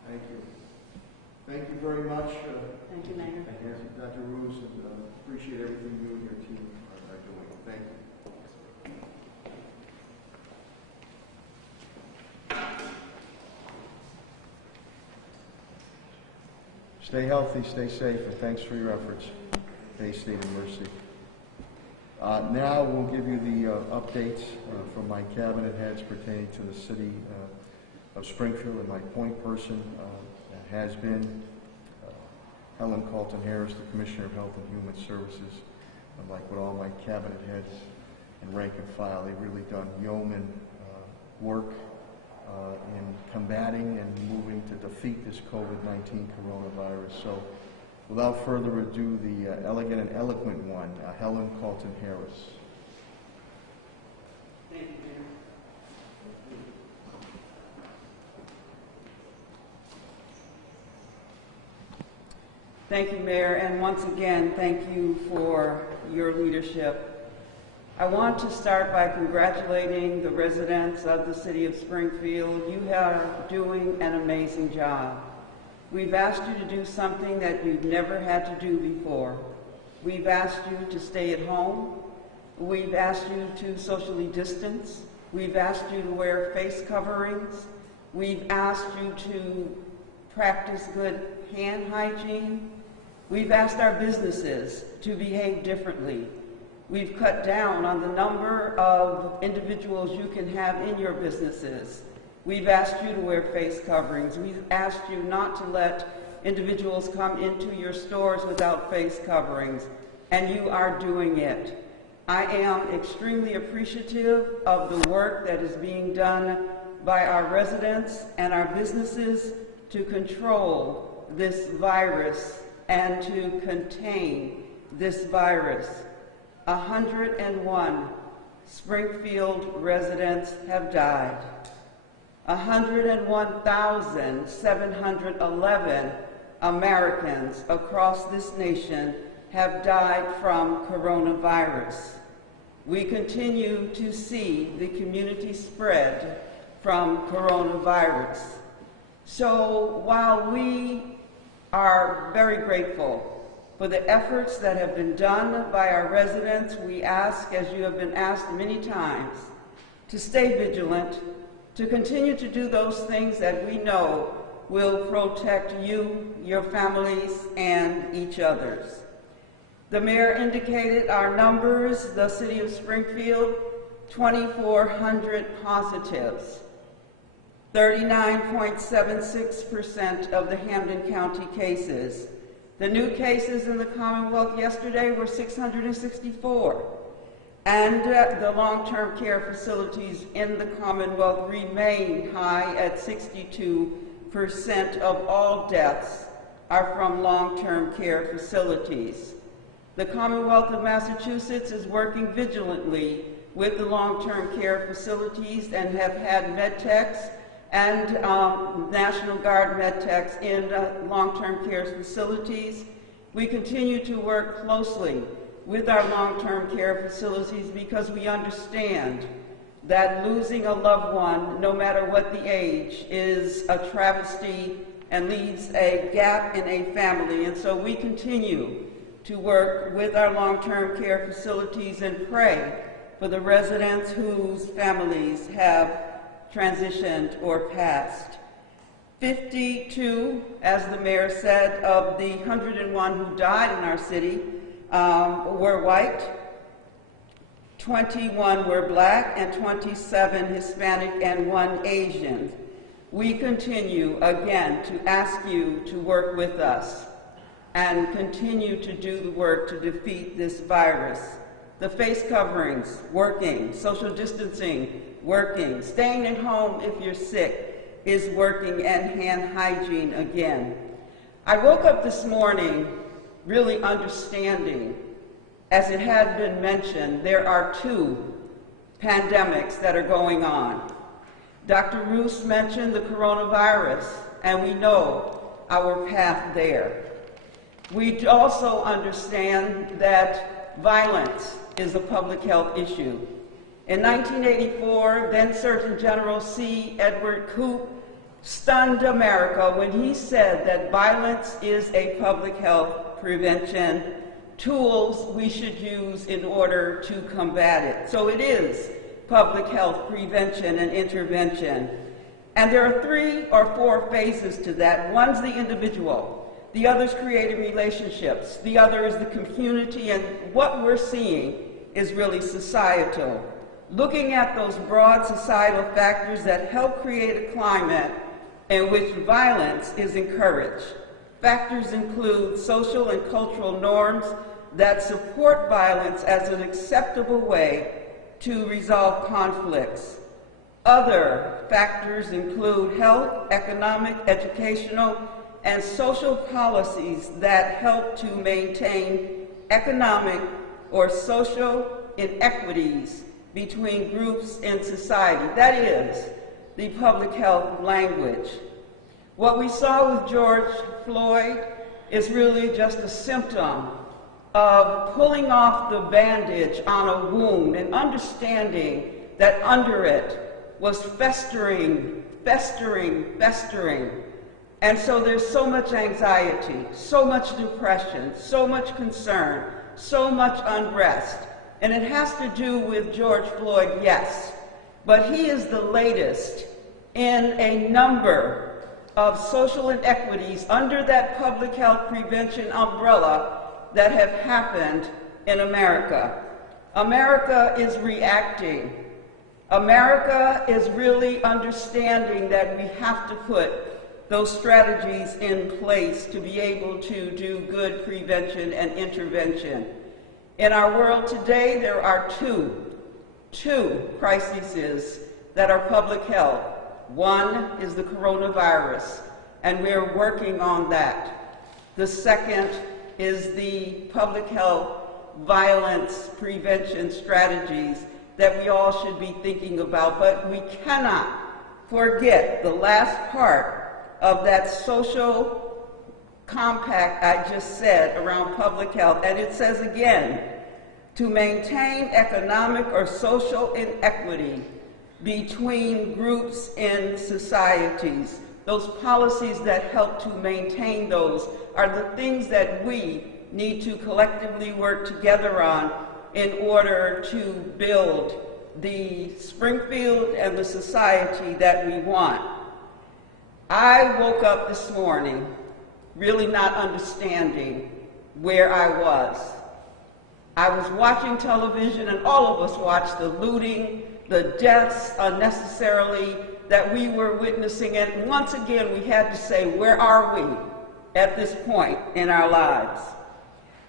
Thank you. Thank you very much. Thank you, Mayor. Dr. Roos, and appreciate everything you and your team are doing. Thank you. Stay healthy, stay safe, and thanks for your efforts, Bay State and Mercy. Now we'll give you the updates from my cabinet heads pertaining to the city of Springfield, and my point person has been Helen Carlton-Harris, the Commissioner of Health and Human Services. And like with all my cabinet heads and rank and file, they've really done yeoman work in combating and moving to defeat this COVID-19 coronavirus. So without further ado, the elegant and eloquent one, Helen Carlton-Harris. Thank you, Mayor. Thank you, Mayor, and once again, thank you for your leadership. I want to start by congratulating the residents of the city of Springfield. You are doing an amazing job. We've asked you to do something that you've never had to do before. We've asked you to stay at home. We've asked you to socially distance. We've asked you to wear face coverings. We've asked you to practice good hand hygiene. We've asked our businesses to behave differently. We've cut down on the number of individuals you can have in your businesses. We've asked you to wear face coverings. We've asked you not to let individuals come into your stores without face coverings, and you are doing it. I am extremely appreciative of the work that is being done by our residents and our businesses to control this virus and to contain this virus. 101 Springfield residents have died. 101,711 Americans across this nation have died from coronavirus. We continue to see the community spread from coronavirus. So while we are very grateful for the efforts that have been done by our residents, we ask, as you have been asked many times, to stay vigilant, to continue to do those things that we know will protect you, your families, and each others. The mayor indicated our numbers. The city of Springfield, 2,400 positives. 39.76% of the Hampden County cases. The new cases in the Commonwealth yesterday were 664. And the long-term care facilities in the Commonwealth remain high at 62% of all deaths are from long-term care facilities. The Commonwealth of Massachusetts is working vigilantly with the long-term care facilities and have had med techs and National Guard med techs in long-term care facilities. We continue to work closely with our long-term care facilities because we understand that losing a loved one, no matter what the age, is a travesty and leaves a gap in a family. And so we continue to work with our long-term care facilities and pray for the residents whose families have transitioned or passed. 52, as the mayor said, of the 101 who died in our city were white, 21 were black, and 27 Hispanic, and 1 Asian. We continue again to ask you to work with us and continue to do the work to defeat this virus. The face coverings, working. Social distancing, working. Staying at home if you're sick is working, and hand hygiene again. I woke up this morning really understanding, as it had been mentioned, there are 2 pandemics that are going on. Dr. Roos mentioned the coronavirus, and we know our path there. We also understand that violence is a public health issue. In 1984, then Surgeon General C. Edward Koop stunned America when he said that violence is a public health prevention tools we should use in order to combat it. So it is public health prevention and intervention. And there are 3 or 4 phases to that. One's the individual. The other's creating relationships. The other is the community, and what we're seeing is really societal. Looking at those broad societal factors that help create a climate in which violence is encouraged. Factors include social and cultural norms that support violence as an acceptable way to resolve conflicts. Other factors include health, economic, educational, and social policies that help to maintain economic or social inequities between groups in society. That is the public health language. What we saw with George Floyd is really just a symptom of pulling off the bandage on a wound and understanding that under it was festering. And so there's so much anxiety, so much depression, so much concern, so much unrest. And it has to do with George Floyd, yes, but he is the latest in a number of social inequities under that public health prevention umbrella that have happened in America. America is reacting. America is really understanding that we have to put those strategies in place to be able to do good prevention and intervention. In our world today, there are two crises that are public health. One is the coronavirus, and we're working on that. The second is the public health violence prevention strategies that we all should be thinking about, but we cannot forget the last part of that social compact I just said around public health, and it says again, to maintain economic or social inequity between groups in societies. Those policies that help to maintain those are the things that we need to collectively work together on in order to build the Springfield and the society that we want. I woke up this morning really not understanding where I was. I was watching television, and all of us watched the looting, the deaths unnecessarily that we were witnessing, and once again we had to say, where are we at this point in our lives?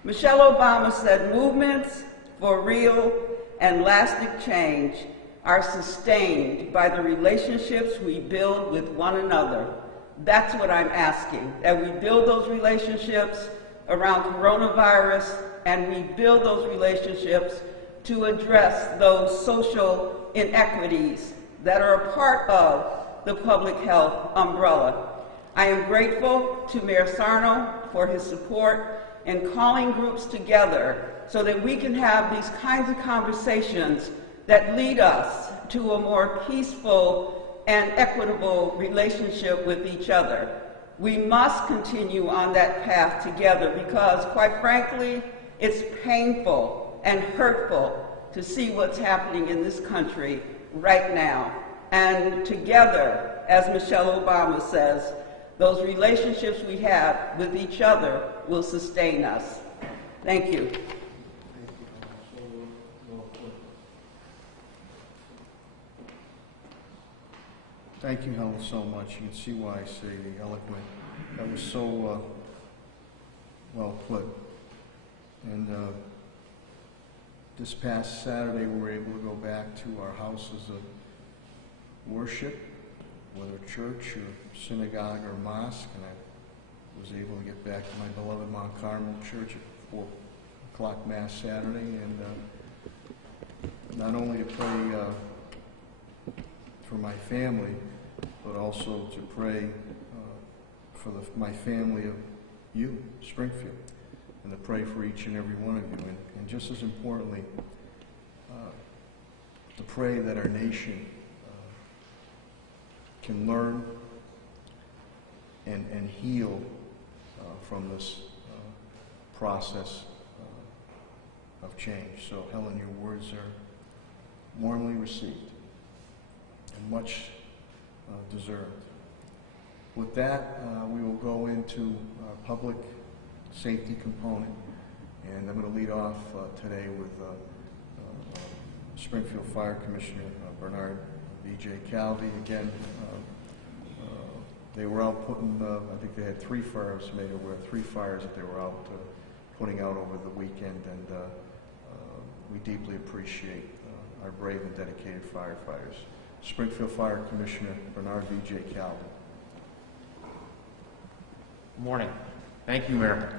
Michelle Obama said, movements for real and lasting change are sustained by the relationships we build with one another. That's what I'm asking, that we build those relationships around coronavirus, and we build those relationships to address those social inequities that are a part of the public health umbrella. I am grateful to Mayor Sarno for his support in calling groups together so that we can have these kinds of conversations that lead us to a more peaceful and equitable relationship with each other. We must continue on that path together because, quite frankly, it's painful and hurtful to see what's happening in this country right now. And together, as Michelle Obama says, those relationships we have with each other will sustain us. Thank you. Thank you, Helen, so much. You can see why I say the eloquent. That was so well put. And this past Saturday, we were able to go back to our houses of worship, whether church or synagogue or mosque, and I was able to get back to my beloved Mount Carmel Church at 4 o'clock Mass Saturday, and not only to pray for my family, but also to pray for my family of you, Springfield, and to pray for each and every one of you. And just as importantly, to pray that our nation can learn and heal from this process of change. So, Helen, your words are warmly received and much deserved. With that, we will go into our public safety component, and I'm going to lead off today with Springfield Fire Commissioner Bernard V.J. Calvi. Again, they were out putting, I think they had 3 fires, made aware, 3 fires that they were out putting out over the weekend, and we deeply appreciate our brave and dedicated firefighters. Springfield Fire Commissioner Bernard V.J. Calvi. Good morning. Thank you, Mayor.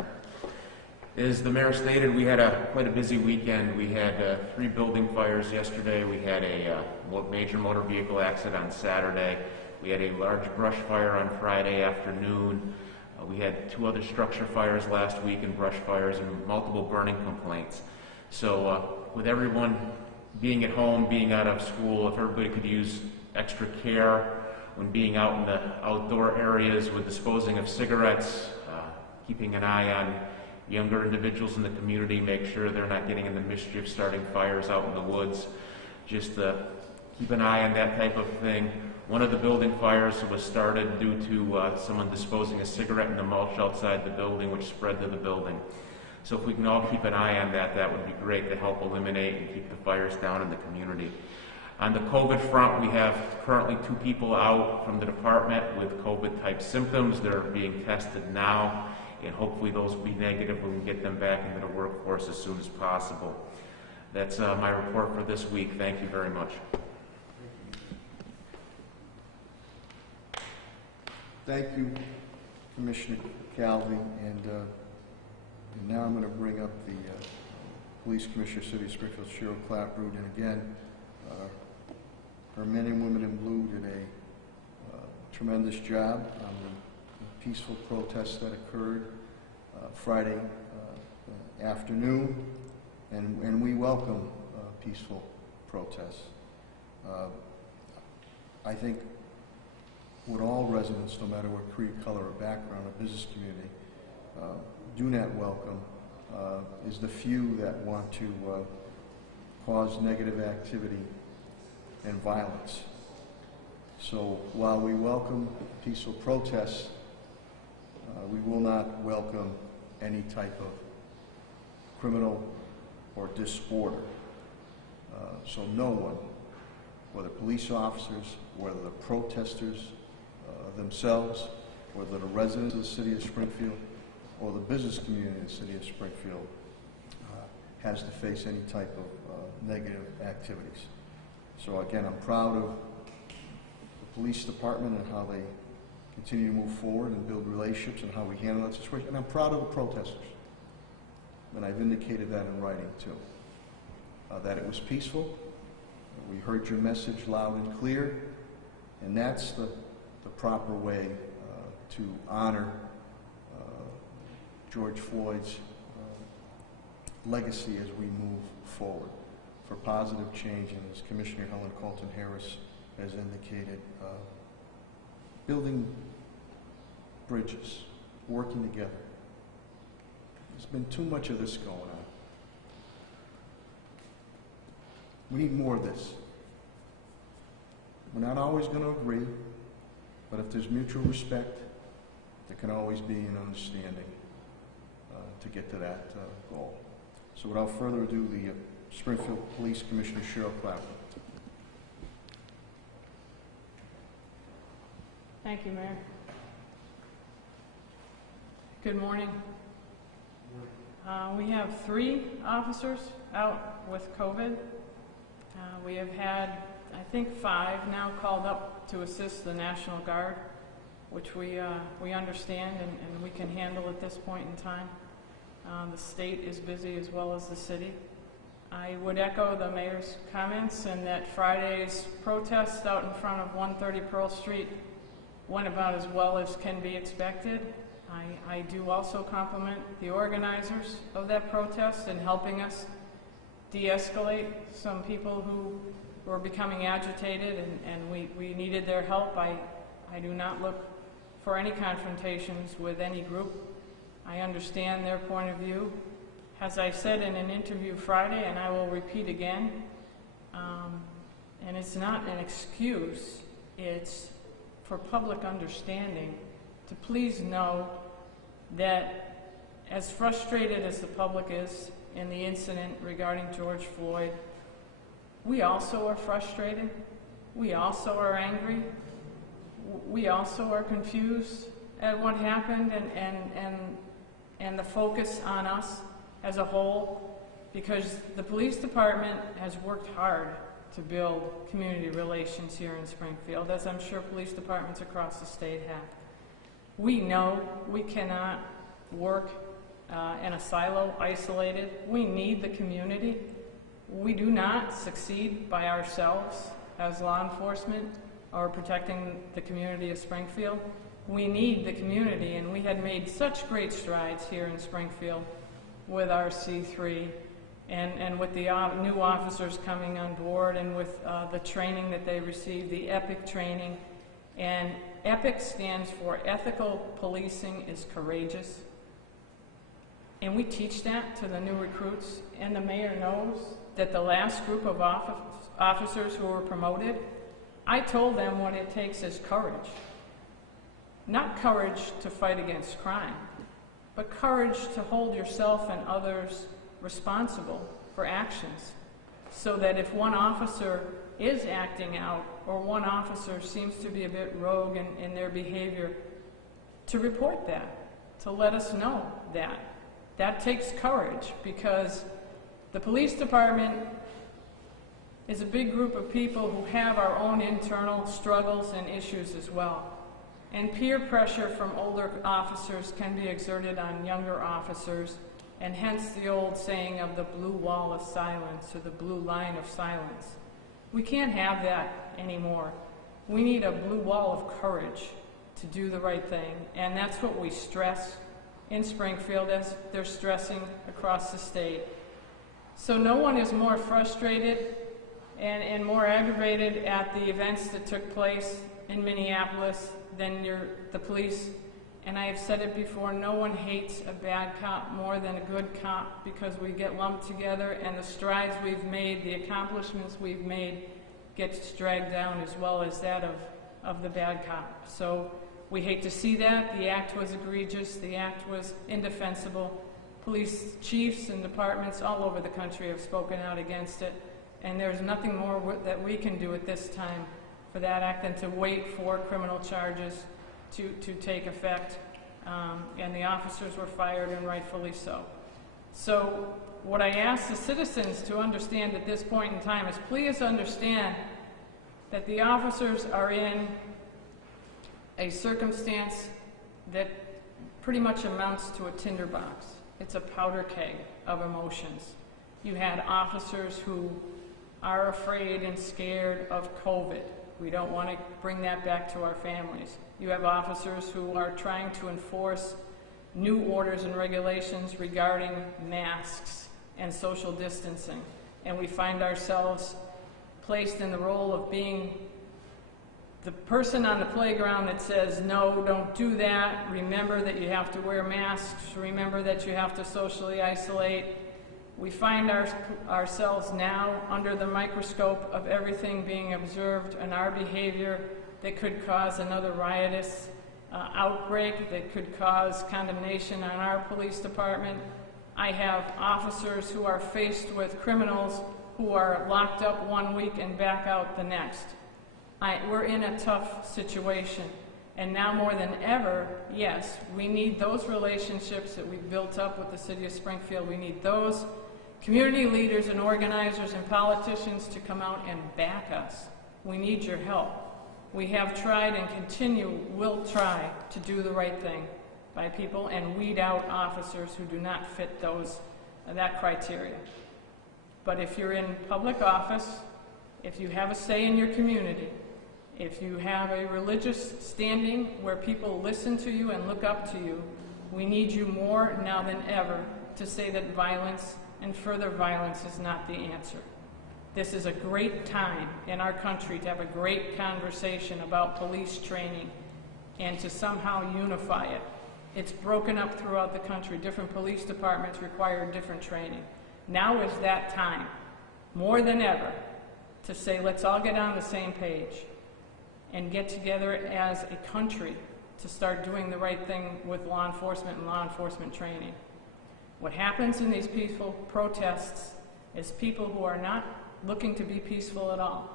As the Mayor stated, we had quite a busy weekend. We had 3 building fires yesterday. We had a major motor vehicle accident on Saturday. We had a large brush fire on Friday afternoon. We had 2 other structure fires last week and brush fires and multiple burning complaints. So with everyone being at home, being out of school, if everybody could use extra care when being out in the outdoor areas with disposing of cigarettes, keeping an eye on younger individuals in the community, make sure they're not getting into mischief, starting fires out in the woods. Just keep an eye on that type of thing. One of the building fires was started due to someone disposing a cigarette in the mulch outside the building, which spread to the building. So if we can all keep an eye on that, that would be great to help eliminate and keep the fires down in the community. On the COVID front, we have currently 2 people out from the department with COVID-type symptoms. They're being tested now, and hopefully those will be negative when we get them back into the workforce as soon as possible. That's my report for this week. Thank you very much. Thank you, Commissioner Calvi, and now I'm going to bring up the Police Commissioner, City of Springfield, Cheryl Clapprood, and again, her men and women in blue did a tremendous job on the peaceful protests that occurred Friday afternoon, and we welcome peaceful protests. I think what all residents, no matter what creed, color, or background, or business community, do not welcome is the few that want to cause negative activity and violence. So while we welcome peaceful protests, we will not welcome any type of criminal or disorder. So no one, whether police officers, whether the protesters themselves, whether the residents of the City of Springfield, or the business community in the City of Springfield, has to face any type of negative activities. So again, I'm proud of the police department and how they continue to move forward and build relationships and how we handle that situation. And I'm proud of the protesters. And I've indicated that in writing too. That it was peaceful. We heard your message loud and clear. And that's the proper way to honor George Floyd's legacy as we move forward for positive change. And as Commissioner Helen Colton Harris has indicated, building bridges, working together. There's been too much of this going on. We need more of this. We're not always going to agree, but if there's mutual respect, there can always be an understanding to get to that goal. So without further ado, the Springfield Police Commissioner, Cheryl Clapper. Thank you, Mayor. Good morning. We have 3 officers out with COVID. We have had, I think, 5 now called up to assist the National Guard, which we understand and we can handle at this point in time. The state is busy as well as the city. I would echo the mayor's comments in that Friday's protest out in front of 130 Pearl Street went about as well as can be expected. I do also compliment the organizers of that protest in helping us de-escalate some people who were becoming agitated, and we needed their help. I do not look for any confrontations with any group. I understand their point of view. As I said in an interview Friday, and I will repeat again, and it's not an excuse, it's for public understanding, to please know that as frustrated as the public is in the incident regarding George Floyd, we also are frustrated. We also are angry. We also are confused at what happened and the focus on us as a whole, because the police department has worked hard to build community relations here in Springfield, as I'm sure police departments across the state have. We know we cannot work in a silo, isolated. We need the community. We do not succeed by ourselves as law enforcement or protecting the community of Springfield. We need the community, and we had made such great strides here in Springfield with our C3 and with the new officers coming on board, and with the training that they received, the EPIC training. And EPIC stands for Ethical Policing is Courageous. And we teach that to the new recruits, and the mayor knows that the last group of officers who were promoted, I told them what it takes is courage. Not courage to fight against crime, but courage to hold yourself and others responsible for actions, so that if one officer is acting out or one officer seems to be a bit rogue in their behavior, to report that, to let us know that. That takes courage, because the police department is a big group of people who have our own internal struggles and issues as well. And peer pressure from older officers can be exerted on younger officers, and hence the old saying of the blue wall of silence or the blue line of silence. We can't have that anymore. We need a blue wall of courage to do the right thing, and that's what we stress in Springfield as they're stressing across the state. So no one is more frustrated and more aggravated at the events that took place in Minneapolis than the police. And I have said it before, no one hates a bad cop more than a good cop, because we get lumped together, and the strides we've made, the accomplishments we've made, gets dragged down as well as that of the bad cop. So we hate to see that. The act was egregious. The act was indefensible. Police chiefs and departments all over the country have spoken out against it, and there's nothing more that we can do at this time for that act than to wait for criminal charges to take effect, and the officers were fired, and rightfully so. So what I ask the citizens to understand at this point in time is, please understand that the officers are in a circumstance that pretty much amounts to a tinderbox. It's a powder keg of emotions. You had officers who are afraid and scared of COVID. We don't want to bring that back to our families. You have officers who are trying to enforce new orders and regulations regarding masks and social distancing. And we find ourselves placed in the role of being the person on the playground that says, no, don't do that. Remember that you have to wear masks. Remember that you have to socially isolate. We find ourselves now under the microscope of everything being observed and our behavior that could cause another riotous outbreak, that could cause condemnation on our police department. I have officers who are faced with criminals who are locked up one week and back out the next. We're in a tough situation, and now more than ever, yes, we need those relationships that we've built up with the city of Springfield. We need those community leaders and organizers and politicians to come out and back us. We need your help. We have tried and will try to do the right thing by people and weed out officers who do not fit that criteria. But if you're in public office, if you have a say in your community, if you have a religious standing where people listen to you and look up to you, we need you more now than ever to say that violence and further violence is not the answer. This is a great time in our country to have a great conversation about police training and to somehow unify it. It's broken up throughout the country. Different police departments require different training. Now is that time, more than ever, to say let's all get on the same page and get together as a country to start doing the right thing with law enforcement and law enforcement training. What happens in these peaceful protests is people who are not looking to be peaceful at all,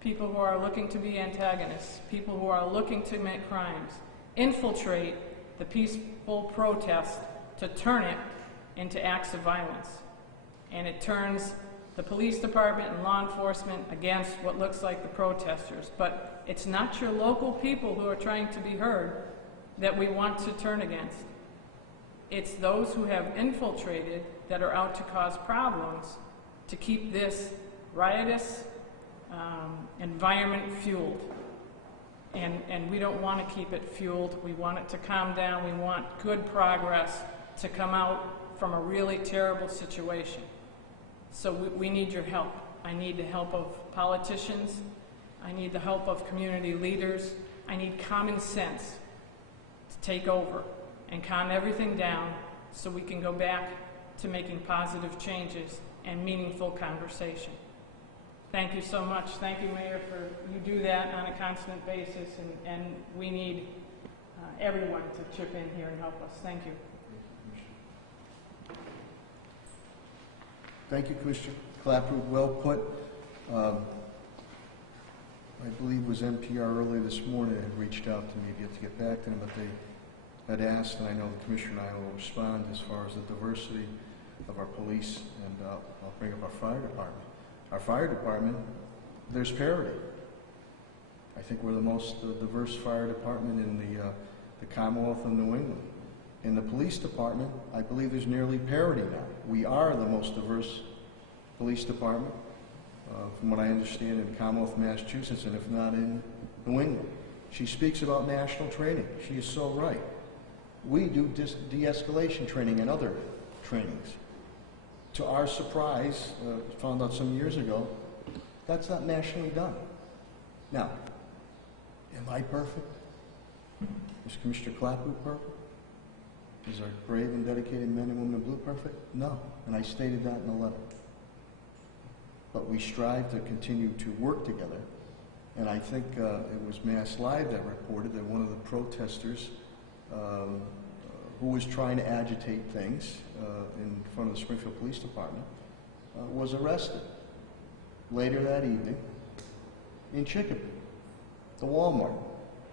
people who are looking to be antagonists, people who are looking to commit crimes, infiltrate the peaceful protest to turn it into acts of violence. And it turns the police department and law enforcement against what looks like the protesters. But it's not your local people who are trying to be heard that we want to turn against. It's those who have infiltrated that are out to cause problems to keep this riotous environment fueled. And we don't want to keep it fueled. We want it to calm down. We want good progress to come out from a really terrible situation. So we need your help. I need the help of politicians. I need the help of community leaders. I need common sense to take over and calm everything down so we can go back to making positive changes and meaningful conversation. Thank you so much. Thank you, Mayor, for you do that on a constant basis, and we need everyone to chip in here and help us. Thank you. Thank you, Commissioner Clapper. Well put. I believe it was NPR earlier this morning that had reached out to me to get back to them, but they had asked, and I know the Commissioner and I will respond as far as the diversity of our police, and I'll bring up our fire department. Our fire department, there's parity. I think we're the most diverse fire department in the Commonwealth of New England. In the police department, I believe there's nearly parity now. We are the most diverse police department, from what I understand, in the Commonwealth of Massachusetts, and if not in New England. She speaks about national training. She is so right. We do de-escalation training and other trainings. To our surprise, found out some years ago, that's not nationally done. Now, am I perfect? Is Commissioner Clapper perfect? Is our brave and dedicated men and women in blue perfect? No, and I stated that in the letter. But we strive to continue to work together, and I think it was Mass Live that reported that one of the protesters who was trying to agitate things in front of the Springfield Police Department was arrested later that evening in Chicopee, the Walmart.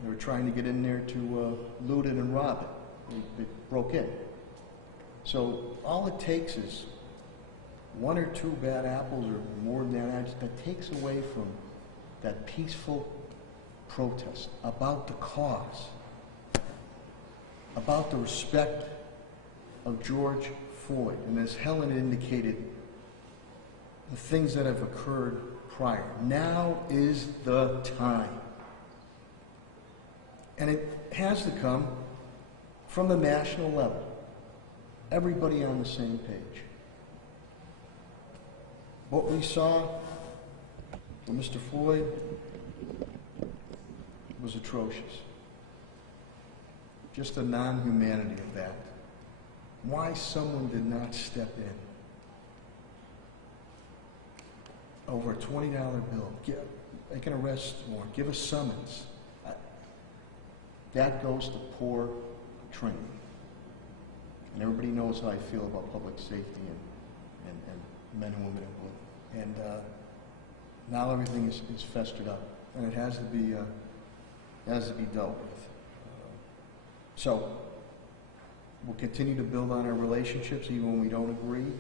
They were trying to get in there to loot it and rob it. They broke in. So all it takes is one or two bad apples or more than that takes away from that peaceful protest about the cause, about the respect of George Floyd. And as Helen indicated, the things that have occurred prior. Now is the time. And it has to come from the national level. Everybody on the same page. What we saw from Mr. Floyd was atrocious. Just the non-humanity of that. Why someone did not step in over a $20 bill, make an arrest warrant, give a summons. That goes to poor training. And everybody knows how I feel about public safety and men and women in blue. And now everything is festered up, and it has to be dealt with. So we'll continue to build on our relationships even when we don't agree.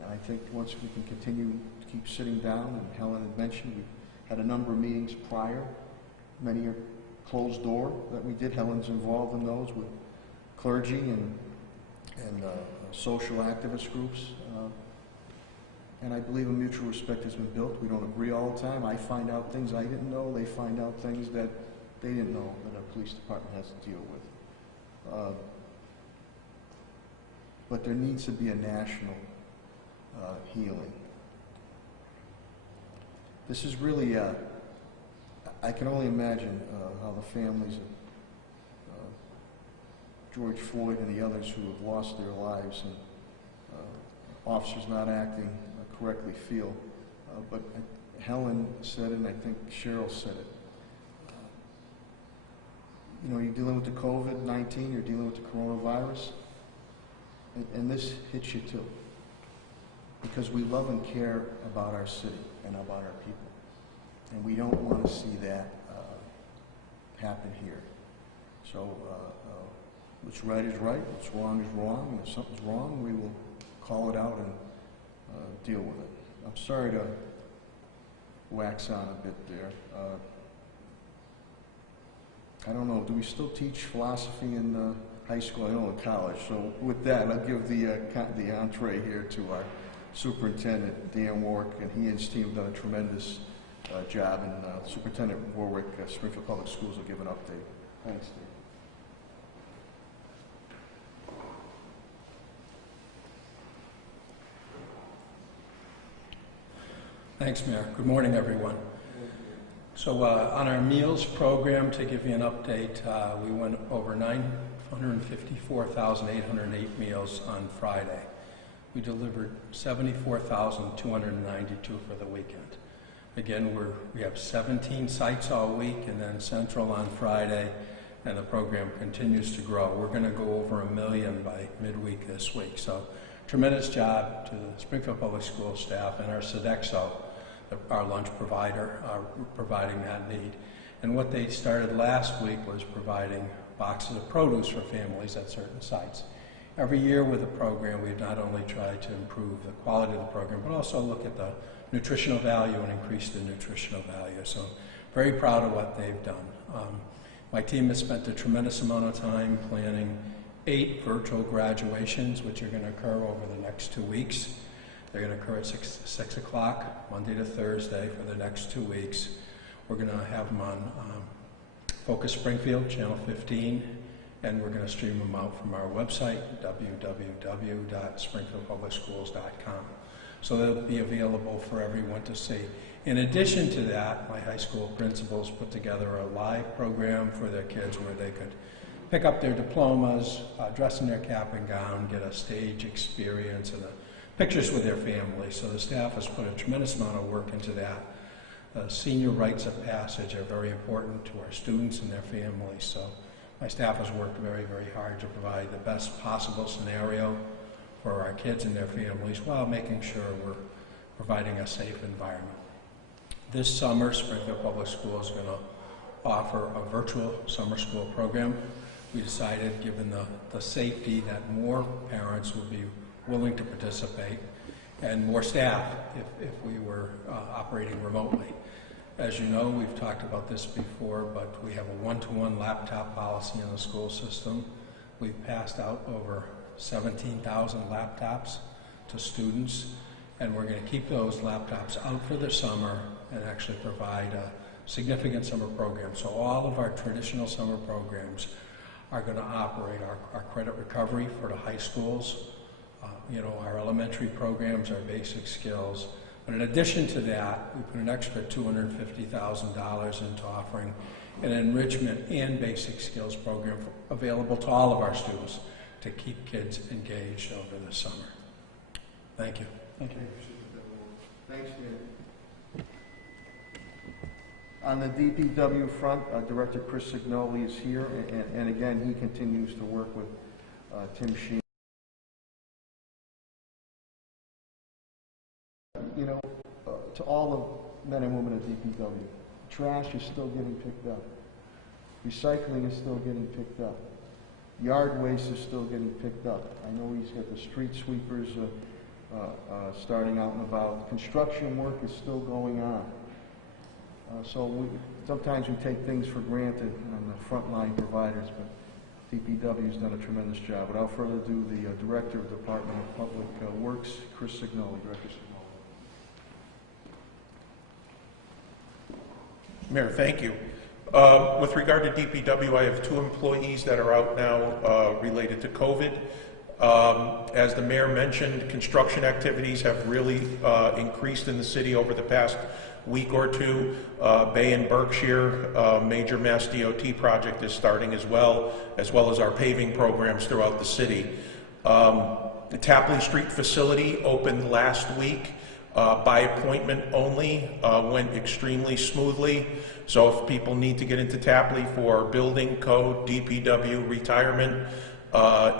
And I think once we can continue to keep sitting down, and Helen had mentioned, we had a number of meetings prior. Many are closed door that we did. Helen's involved in those with clergy and social activist groups. And I believe a mutual respect has been built. We don't agree all the time. I find out things I didn't know. They find out things that they didn't know that our police department has to deal with. But there needs to be a national healing. This is really, I can only imagine how the families of George Floyd and the others who have lost their lives and officers not acting correctly feel. But Helen said it, and I think Cheryl said it. You know, you're dealing with the COVID-19, you're dealing with the coronavirus, and this hits you too. Because we love and care about our city and about our people. And we don't want to see that happen here. So what's right is right, what's wrong is wrong, and if something's wrong, we will call it out and deal with it. I'm sorry to wax on a bit there. I don't know, do we still teach philosophy in high school? I know in college. So with that, I'll give the entree here to our Superintendent, Dan Warwick, and he and his team have done a tremendous job, and Superintendent Warwick, Springfield Public Schools, will give an update. Thanks, Dan. Thanks, Mayor. Good morning, everyone. So on our meals program, to give you an update, we went over 954,808 meals on Friday. We delivered 74,292 for the weekend. Again, we have 17 sites all week, and then Central on Friday, and the program continues to grow. We're going to go over 1 million by midweek this week. So tremendous job to the Springfield Public School staff and our Sodexo, our lunch provider, providing that need. And what they started last week was providing boxes of produce for families at certain sites. Every year with the program, we've not only tried to improve the quality of the program, but also look at the nutritional value and increase the nutritional value. So very proud of what they've done. My team has spent a tremendous amount of time planning 8 virtual graduations, which are going to occur over the next 2 weeks. They're going to occur at 6 o'clock, Monday to Thursday, for the next 2 weeks. We're going to have them on Focus Springfield, Channel 15, and we're going to stream them out from our website, www.springfieldpublicschools.com. So they'll be available for everyone to see. In addition to that, my high school principals put together a live program for their kids where they could pick up their diplomas, dress in their cap and gown, get a stage experience and pictures with their families. So the staff has put a tremendous amount of work into that. Senior rites of passage are very important to our students and their families. So my staff has worked very, very hard to provide the best possible scenario for our kids and their families while making sure we're providing a safe environment. This summer, Springfield Public Schools is going to offer a virtual summer school program. We decided, given the safety, that more parents would be willing to participate and more staff if we were operating remotely. As you know, we've talked about this before, but we have a one-to-one laptop policy in the school system. We've passed out over 17,000 laptops to students, and we're going to keep those laptops out for the summer and actually provide a significant summer program. So all of our traditional summer programs are going to operate our credit recovery for the high schools, our elementary programs, our basic skills. But in addition to that, we put an extra $250,000 into offering an enrichment and basic skills program available to all of our students to keep kids engaged over the summer. Thank you. Thank you. Thanks, Dan. On the DPW front, Director Chris Signoli is here, and again, he continues to work with Tim Sheen. To all the men and women at DPW, trash is still getting picked up. Recycling is still getting picked up. Yard waste is still getting picked up. I know he's got the street sweepers starting out and about. Construction work is still going on. Sometimes we take things for granted on the frontline providers, but DPW has done a tremendous job. Without further ado, the Director of Department of Public Works, Chris Signoli. Director Signoli. Mayor, thank you. With regard to DPW, I have 2 employees that are out now related to COVID. As the mayor mentioned, construction activities have really increased in the city over the past week or 2. Bay and Berkshire, major Mass DOT project is starting as well as our paving programs throughout the city. The Tapley Street facility opened last week. By appointment only, went extremely smoothly. So if people need to get into Tapley for building, code, DPW, retirement,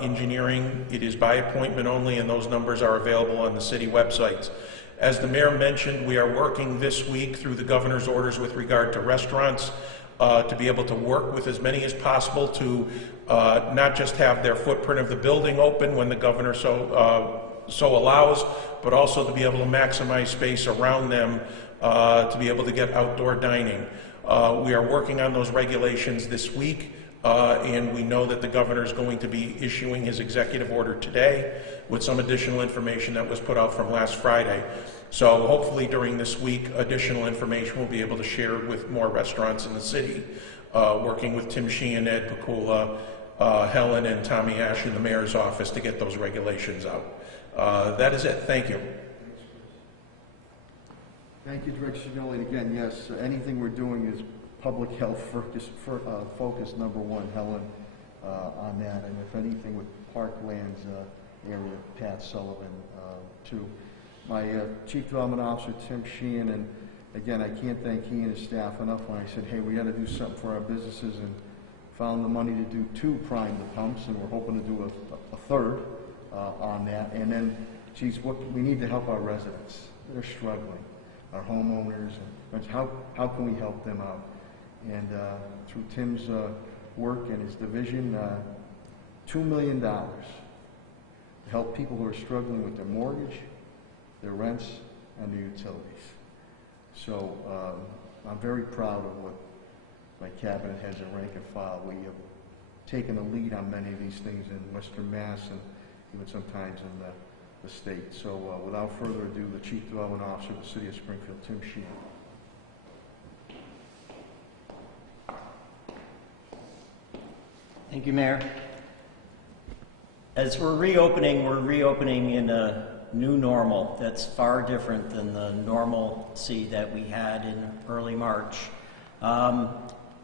engineering, it is by appointment only, and those numbers are available on the city websites. As the mayor mentioned, we are working this week through the governor's orders with regard to restaurants to be able to work with as many as possible to not just have their footprint of the building open when the governor so allows, but also to be able to maximize space around them to be able to get outdoor dining. We are working on those regulations this week, and we know that the governor is going to be issuing his executive order today with some additional information that was put out from last Friday. So hopefully during this week, additional information we'll be able to share with more restaurants in the city, working with Tim Sheehan, Ed Pakula, Helen, and Tommy Ash in the mayor's office to get those regulations out. That is it. Thank you. Thank you, Director Signoli. Again, yes, anything we're doing is public health focus number 1, Helen, on that. And if anything with Parklands area, Pat Sullivan, too. My Chief Development Officer, Tim Sheehan, and again, I can't thank he and his staff enough when I said, hey, we got to do something for our businesses, and found the money to do 2 prime the pumps, and we're hoping to do a third on that. And then, geez, what we need to help our residents. They're struggling, our homeowners, and how can we help them out? And through Tim's work and his division, $2 million to help people who are struggling with their mortgage, their rents, and their utilities. So I'm very proud of what my cabinet heads and rank and file. We have taken the lead on many of these things in Western Mass and even sometimes in the state. So without further ado, the Chief Development Officer of the City of Springfield, Tim Sheehan. Thank you, Mayor. As we're reopening in a new normal that's far different than the normalcy that we had in early March.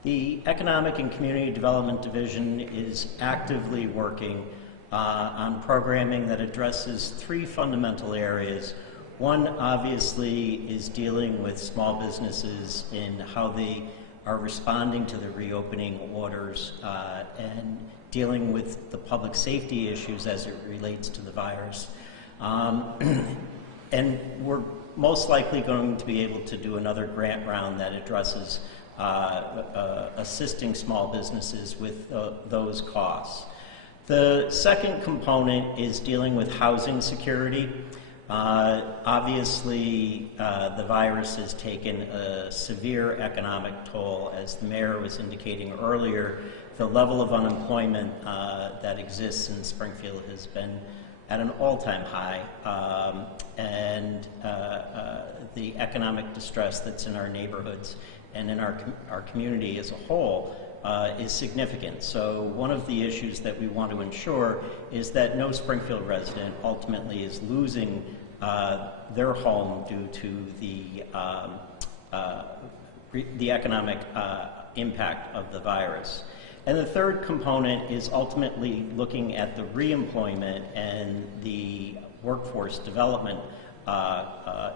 The Economic and Community Development Division is actively working on programming that addresses 3 fundamental areas. One, obviously, is dealing with small businesses in how they are responding to the reopening orders and dealing with the public safety issues as it relates to the virus. And we're most likely going to be able to do another grant round that addresses assisting small businesses with those costs. The second component is dealing with housing security. Obviously, the virus has taken a severe economic toll. As the mayor was indicating earlier, the level of unemployment that exists in Springfield has been at an all-time high, and the economic distress that's in our neighborhoods and in our community as a whole is significant. So one of the issues that we want to ensure is that no Springfield resident ultimately is losing their home due to the economic impact of the virus. And the third component is ultimately looking at the reemployment and the workforce development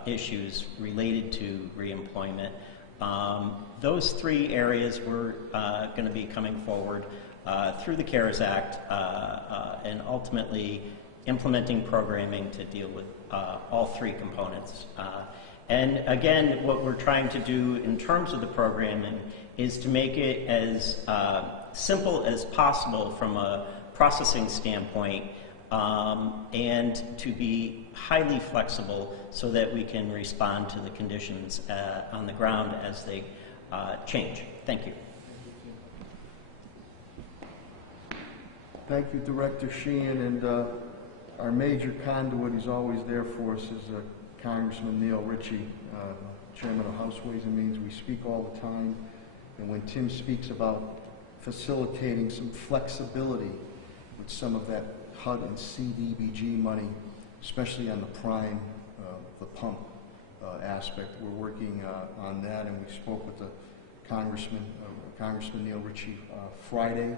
issues related to reemployment. Those 3 areas we're going to be coming forward through the CARES Act and ultimately implementing programming to deal with all 3 components. And again, what we're trying to do in terms of the programming is to make it as simple as possible from a processing standpoint and to be highly flexible so that we can respond to the conditions on the ground as they change. Thank you. Thank you, Director Sheehan, and our major conduit, he's always there for us, is Congressman Neil Ritchie, Chairman of House Ways and Means. We speak all the time, and when Tim speaks about facilitating some flexibility with some of that HUD and CDBG money, especially on the prime, the pump aspect, we're working on that, and we spoke with the Congressman Neil Ritchie Friday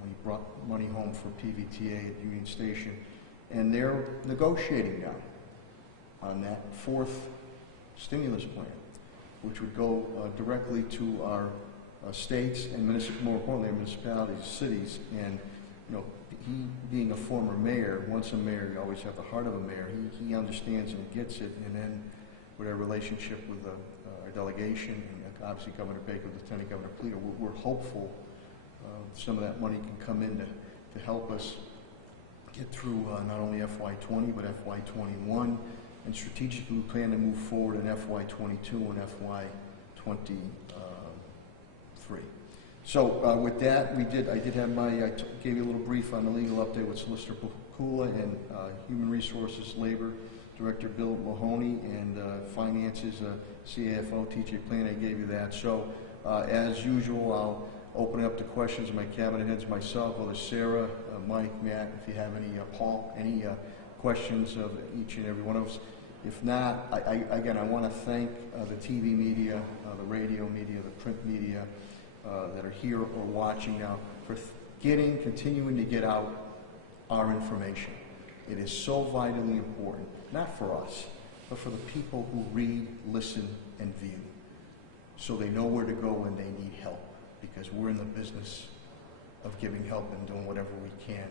when he brought money home for PVTA at Union Station, and they're negotiating now on that 4th stimulus plan, which would go directly to our states and more importantly, our municipalities, cities. And you know, he being a former mayor, once a mayor, you always have the heart of a mayor. He understands and gets it. And then with our relationship with our delegation, and obviously Governor Baker, Lieutenant Governor Polito, we're hopeful some of that money can come in to help us get through not only FY20 but FY21, and strategically we plan to move forward in FY22 and FY23. So with that, I gave you a little brief on the legal update with Solicitor Pakula and Human Resources Labor Director Bill Mahoney, and Finances CAFO TJ Plan. I gave you that. So as usual, I'll open it up to questions of my cabinet heads, myself, whether Sarah, Mike, Matt, if you have any, Paul, any questions of each and every one of us. If not, again, I want to thank the TV media, the radio media, the print media that are here or watching now for continuing to get out our information. It is so vitally important, not for us, but for the people who read, listen, and view, so they know where to go when they need help, because we're in the business of giving help and doing whatever we can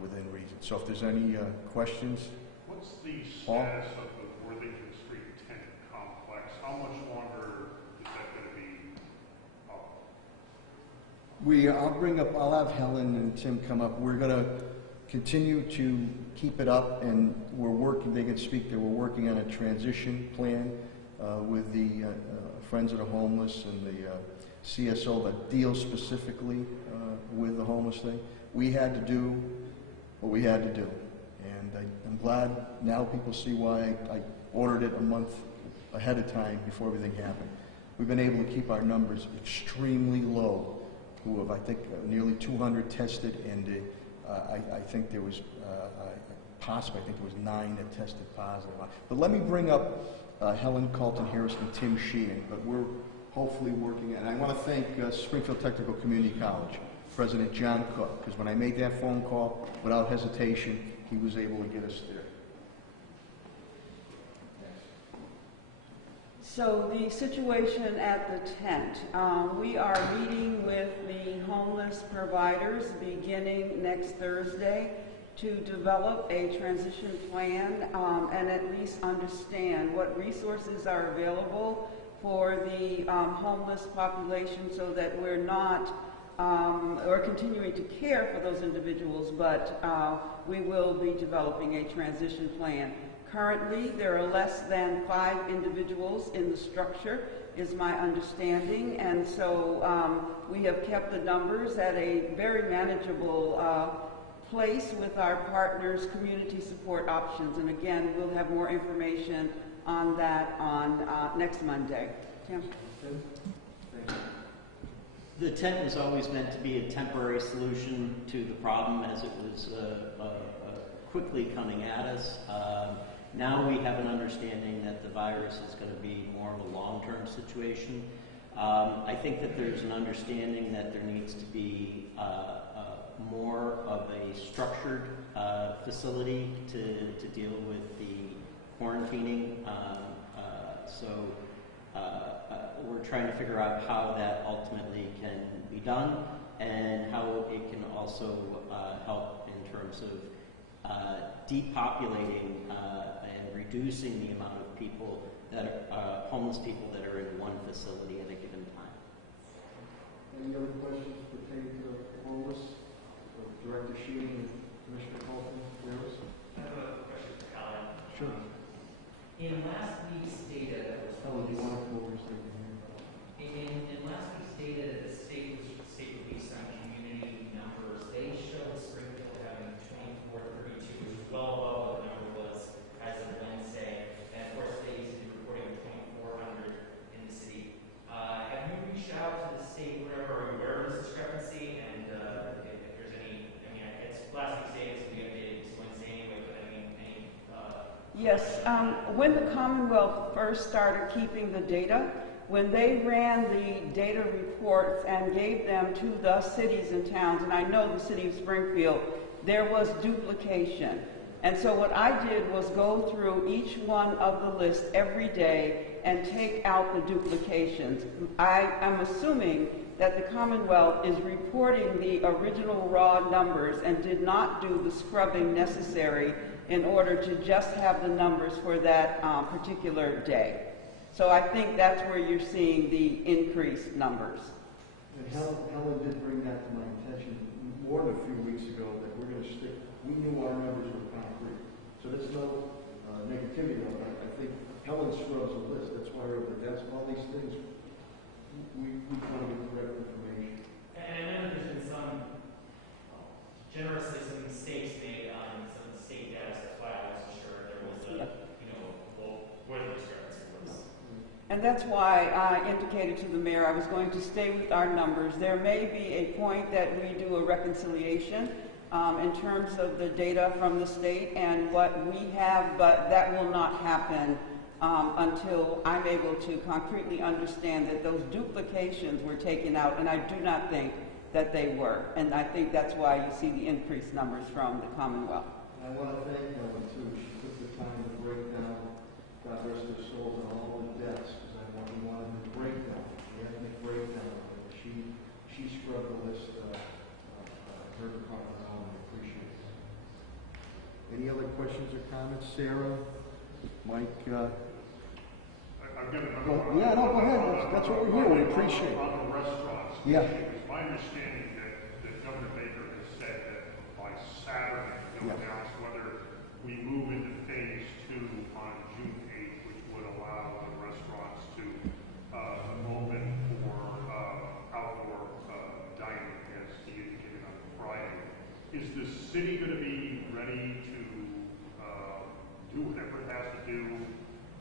within reason. So if there's any questions? What's the status of the Worthington Street tenant complex? How much longer is that going to be up? I'll have Helen and Tim come up. We're going to continue to keep it up, and we're working, they can speak there, we're working on a transition plan with the Friends of the Homeless and the CSO that deals specifically with the homeless thing. We had to do what we had to do, and I'm glad now people see why I ordered it a month ahead of time before everything happened. We've been able to keep our numbers extremely low, who have, I think, nearly 200 tested, and I think there was possibly, I think there was 9 that tested positive. But let me bring up Helen Carlton-Harris and Tim Sheehan, but we're hopefully working, and I want to thank Springfield Technical Community College, President John Cook, because when I made that phone call, without hesitation, he was able to get us there. So the situation at the tent, we are meeting with the homeless providers beginning next Thursday to develop a transition plan and at least understand what resources are available for the homeless population, so that we're not, we're continuing to care for those individuals, but we will be developing a transition plan. Currently, there are less than 5 individuals in the structure, is my understanding, and so we have kept the numbers at a very manageable place with our partners, Community Support Options, and again, we'll have more information on that on next Monday. Tim? The tent was always meant to be a temporary solution to the problem as it was quickly coming at us. Now we have an understanding that the virus is going to be more of a long-term situation. I think that there's an understanding that there needs to be more of a structured facility to deal with the quarantining. So we're trying to figure out how that ultimately can be done, and how it can also help in terms of depopulating and reducing the amount of people that are homeless people that are in one facility at a given time. Any other questions pertaining to the homeless? Director Sheehan and Commissioner Carlton-Harris? I have a question for Helen. Sure. In last week's data that was Helen, do you want to released, go over something here? in last week's data that the state released on community numbers, they showed Springfield having 2432, which is well above what the number was as of Wednesday. And of course, they used to be reporting 2400 in the city. Have you reached out to the state, whatever, are you aware of this discrepancy? And if there's any, I mean, it's last week's data is to be updated this Wednesday anyway, but I mean, any Yes, when the Commonwealth first started keeping the data, when they ran the data reports and gave them to the cities and towns, and I know the city of Springfield, there was duplication. And so what I did was go through each one of the lists every day and take out the duplications. I am assuming that the Commonwealth is reporting the original raw numbers and did not do the scrubbing necessary in order to just have the numbers for that particular day. So I think that's where you're seeing the increased numbers. And Helen did bring that to my attention more than a few weeks ago, that we're going to stick, we knew our numbers were concrete. So there's no negativity on that. I think Helen scrubs the list. That's why that's all these things. We want to get correct information. And I know there's been some, generously, some mistakes made on some of the state data. That's why I wasn't sure there was a, where the discrepancy was. And that's why I indicated to the mayor I was going to stay with our numbers. There may be a point that we do a reconciliation in terms of the data from the state and what we have, but that will not happen until I'm able to concretely understand that those duplications were taken out, and I do not think that they were. And I think that's why you see the increased numbers from the Commonwealth. I want to thank Helen, too. She took the time to break down God rest their souls, on all the deaths, because we wanted the breakdown, the ethnic breakdown of it. She scrubbed the list, her department, I appreciate it. Any other questions or comments? Sarah, Mike? I've got another one. Yeah, no, go ahead. That's what we're here. We appreciate it. On the restaurants. Yeah. It's my understanding that Governor Baker has said that by Saturday, he'll announce whether we move into phase 2 on June 8th, which would allow the restaurants to open for outdoor dining, as he indicated on Friday. Is the city going to be ready to do whatever it has to do?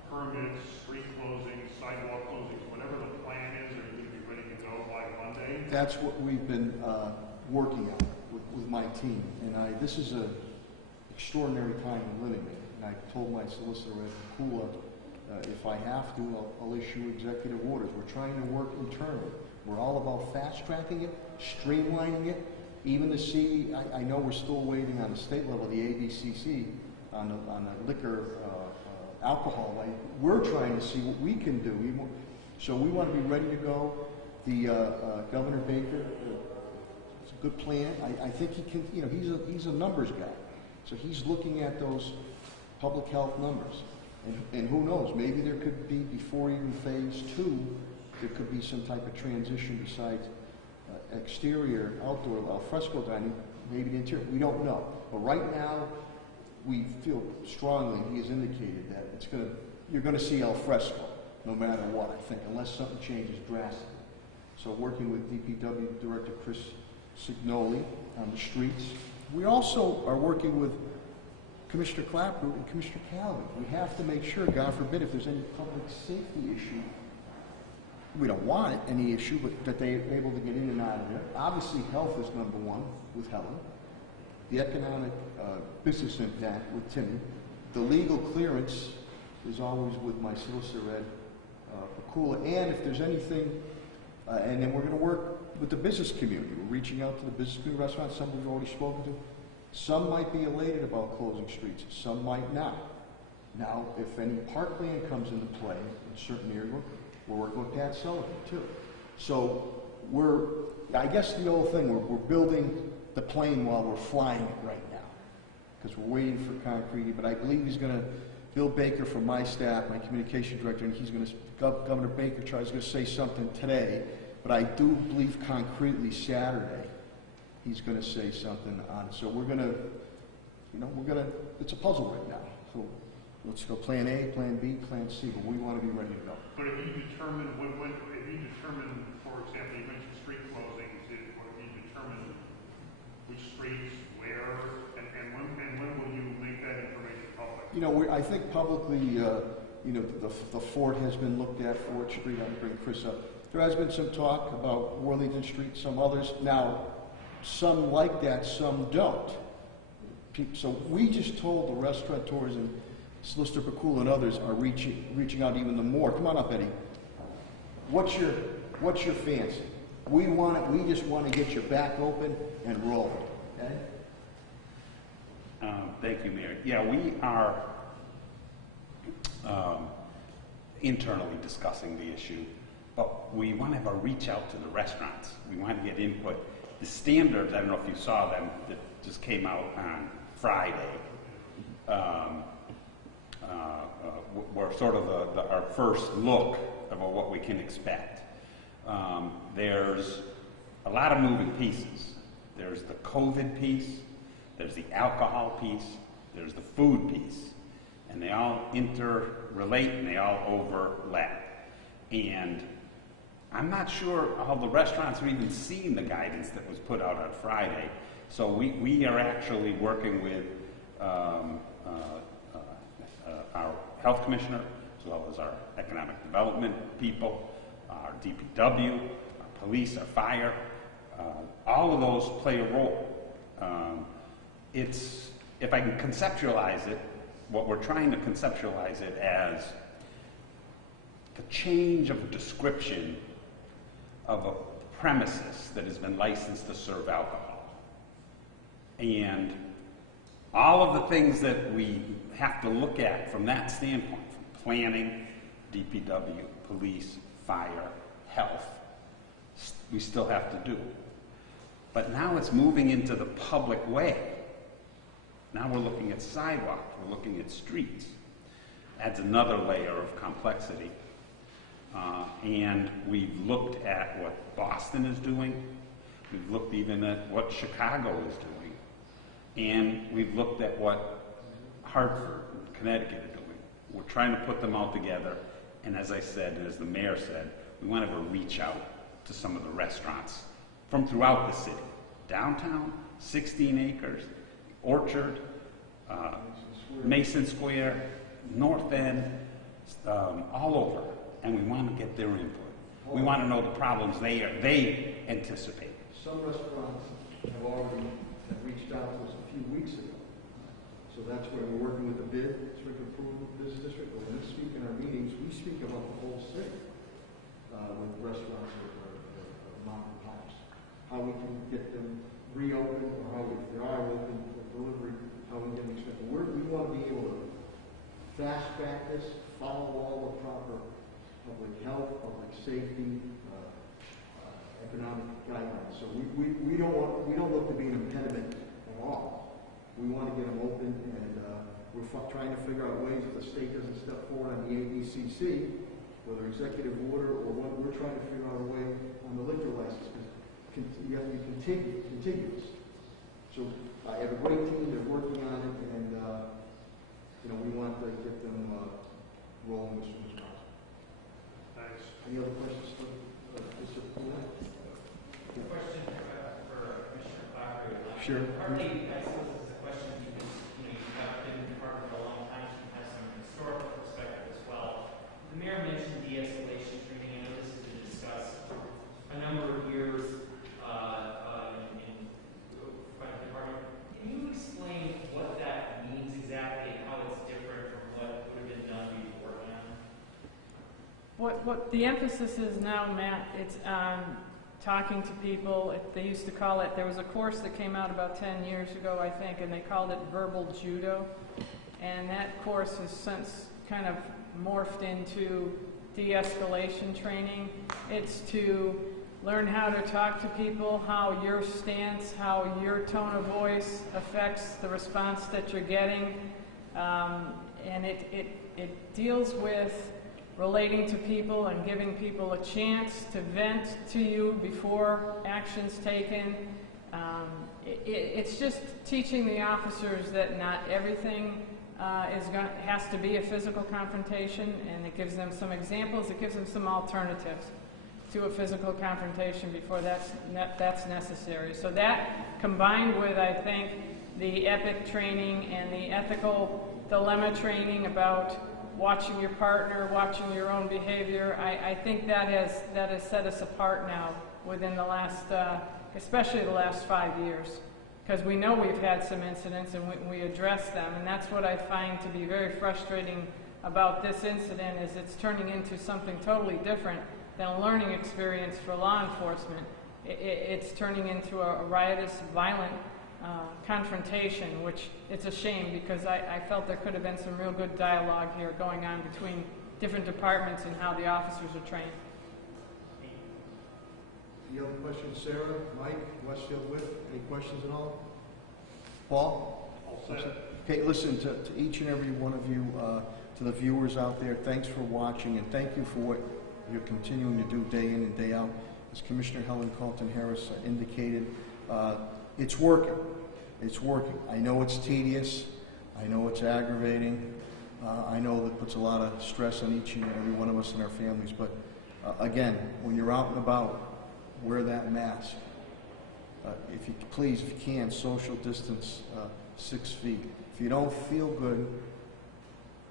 Permits, street closings, sidewalk closings, whatever the plan is, are you going to be ready to go by Monday? That's what we've been working on with my team. And this is an extraordinary time we're living in. And I told my solicitor at Kula, if I have to, I'll issue executive orders. We're trying to work internally. We're all about fast-tracking it, streamlining it. Even the city, I know we're still waiting on the state level, the ABCC, on the liquor, alcohol. We're trying to see what we can do. So we want to be ready to go. The Governor Baker, it's a good plan. I think he can. You know, he's a numbers guy, so he's looking at those public health numbers. And who knows? Maybe there could be, before even phase 2, there could be some type of transition besides exterior, outdoor, al fresco dining. Maybe the interior. We don't know. But right now, we feel strongly, he has indicated that you're going to see al fresco, no matter what, I think, unless something changes drastically. So working with DPW Director Chris Signoli on the streets. We also are working with Commissioner Clapper and Commissioner Calvin. We have to make sure, God forbid, if there's any public safety issue, we don't want it, any issue, but that they're able to get in and out of there. Obviously, health is number one with Helen. The economic business impact with Timmy. The legal clearance is always with my solicitor, Ed Pakula. And if there's anything, and then we're going to work with the business community. We're reaching out to the business community restaurants, some we've already spoken to. Some might be elated about closing streets, some might not. Now, if any parkland comes into play in certain areas, we're working with Pat Sullivan too. So I guess the old thing, we're building the plane while we're flying it right now, because we're waiting for concrete. But I believe he's going to, Bill Baker from my staff, my communication director, and he's going to, Governor Baker tries to say something today, but I do believe concretely Saturday he's going to say something on it. So we're going to, it's a puzzle right now. So let's go plan A, plan B, plan C, but we want to be ready to go. But if you determine, for example, you mentioned street closings, or if you determine which streets, where, and when will you make that information public? You know, I think publicly, the fort has been looked at, Fort Street. I'm bringing Chris up. There has been some talk about Worthington Street, some others. Now, some like that, some don't. So we just told the restaurateurs, and Solicitor Pakula and others are reaching out even the more. Come on up, Eddie. What's your fancy? We just want to get your back open and rolling. Okay? Thank you, Mayor. Yeah, we are internally discussing the issue, but we want to have a reach out to the restaurants. We want to get input. The standards, I don't know if you saw them, that just came out on Friday, were sort of our first look about what we can expect. There's a lot of moving pieces. There's the COVID piece, there's the alcohol piece, there's the food piece, and they all interrelate and they all overlap. And I'm not sure how the restaurants are even seeing the guidance that was put out on Friday. So we are actually working with our health commissioner, as well as our economic development people, our DPW, our police, our fire. All of those play a role. If I can conceptualize it, what we're trying to conceptualize it as the change of description of a premises that has been licensed to serve alcohol. And all of the things that we have to look at from that standpoint, from planning, DPW, police, fire, health. We still have to do. But now it's moving into the public way. Now we're looking at sidewalks, we're looking at streets. Adds another layer of complexity. And we've looked at what Boston is doing. We've looked even at what Chicago is doing. And we've looked at what Hartford and Connecticut are doing. We're trying to put them all together. And as I said, and as the mayor said, we want to reach out to some of the restaurants from throughout the city. Downtown, 16 acres, Orchard, Mason Square, North End, all over. And we want to get their input. We want to know the problems they anticipate. Some restaurants have reached out to us a few weeks ago. So that's where we're working with the Springfield Approval Business District. But when we speak in our meetings, we speak about the whole city with restaurants or mom and pops. How we can get them reopened, or how if they are open for delivery, how we can get them accepted. We want to be able to fast track this, follow all the proper public health, public safety, economic guidelines. So we don't look to be an impediment at all. We want to get them open, and we're trying to figure out ways if the state doesn't step forward on the ABCC, whether executive order or what. We're trying to figure out a way on the liquor license, because you have to be contiguous. So I have a great team. They're working on it, and we want to get them rolling as soon as possible. Thanks. Any other questions for Mr. Poulet? Question for Commissioner Clark. Sure. Partly, I suppose this is a question because you've been in the department for a long time, so you have some historical perspective as well. The mayor mentioned de-escalation training. I know this has been discussed for a number of years in the department. Can you explain what that means exactly and how it's different from what would have been done beforehand? What the emphasis is now, Matt, it's on talking to people. They used to call it, there was a course that came out about 10 years ago, I think, and they called it verbal judo. And that course has since kind of morphed into de-escalation training. It's to learn how to talk to people, how your stance, how your tone of voice affects the response that you're getting. And it deals with relating to people and giving people a chance to vent to you before action's taken. It's just teaching the officers that not everything has to be a physical confrontation, and it gives them some examples, it gives them some alternatives to a physical confrontation before that's necessary. So that, combined with, I think, the EPIC training and the ethical dilemma training about watching your partner, watching your own behavior, I think that has set us apart now within the last, especially the last 5 years. Because we know we've had some incidents and we address them, and that's what I find to be very frustrating about this incident, is it's turning into something totally different than a learning experience for law enforcement. It's turning into a riotous, violent confrontation, which it's a shame, because I felt there could have been some real good dialogue here going on between different departments and how the officers are trained. Any other questions, Sarah, Mike, Westfield Whip? Any questions at all? Paul? All set. Okay, listen, to each and every one of you, to the viewers out there, thanks for watching, and thank you for what you're continuing to do day in and day out. As Commissioner Helen Colton-Harris indicated, it's working. It's working. I know it's tedious. I know it's aggravating. I know that puts a lot of stress on each and every one of us and our families. But again, when you're out and about, wear that mask. If you please, if you can, social distance 6 feet. If you don't feel good,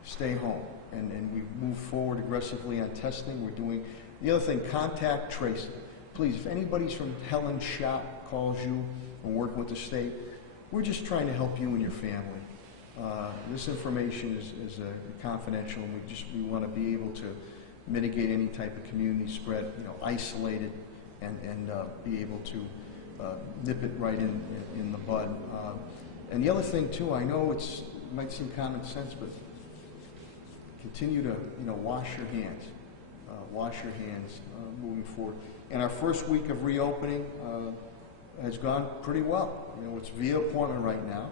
stay home. And we move forward aggressively on testing. We're doing the other thing, contact tracing. Please, if anybody's from Helen's shop calls you or working with the state, we're just trying to help you and your family. This information is confidential, and we want to be able to mitigate any type of community spread, isolate it, and be able to nip it right in the bud. And the other thing too, I know it might seem common sense, but continue to, wash your hands. Moving forward. And our first week of reopening has gone pretty well. It's via appointment right now.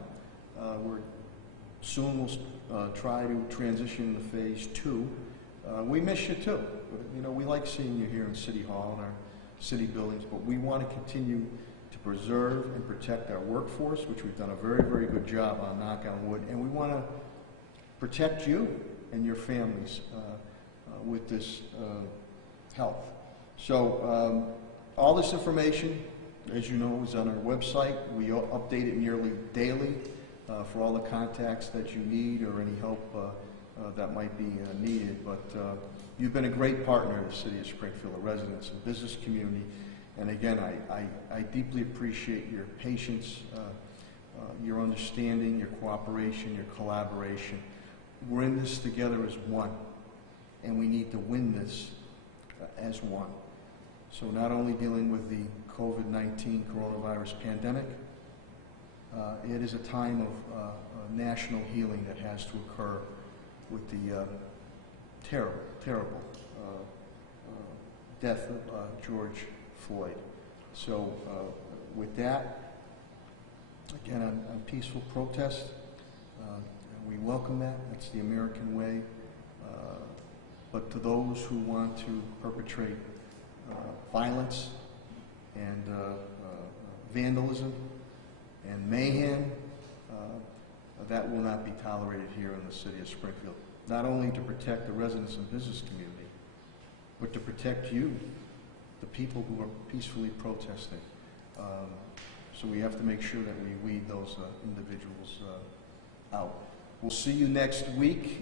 Soon we'll try to transition to phase 2. We miss you too. We like seeing you here in City Hall and our city buildings, but we want to continue to preserve and protect our workforce, which we've done a very, very good job on, knock on wood, and we want to protect you and your families with this health. So all this information, as you know, is on our website. We update it nearly daily for all the contacts that you need or any help that might be needed. But you've been a great partner in the City of Springfield, the residents and business community. And again, I deeply appreciate your patience, your understanding, your cooperation, your collaboration. We're in this together as one, and we need to win this as one. So not only dealing with the COVID-19 coronavirus pandemic, it is a time of national healing that has to occur with the terrible death of George Floyd. So with that, again, on peaceful protest, we welcome that. That's the American way. But to those who want to perpetrate violence and vandalism and mayhem, that will not be tolerated here in the City of Springfield. Not only to protect the residents and business community, but to protect you, the people who are peacefully protesting. So we have to make sure that we weed those individuals out. We'll see you next week.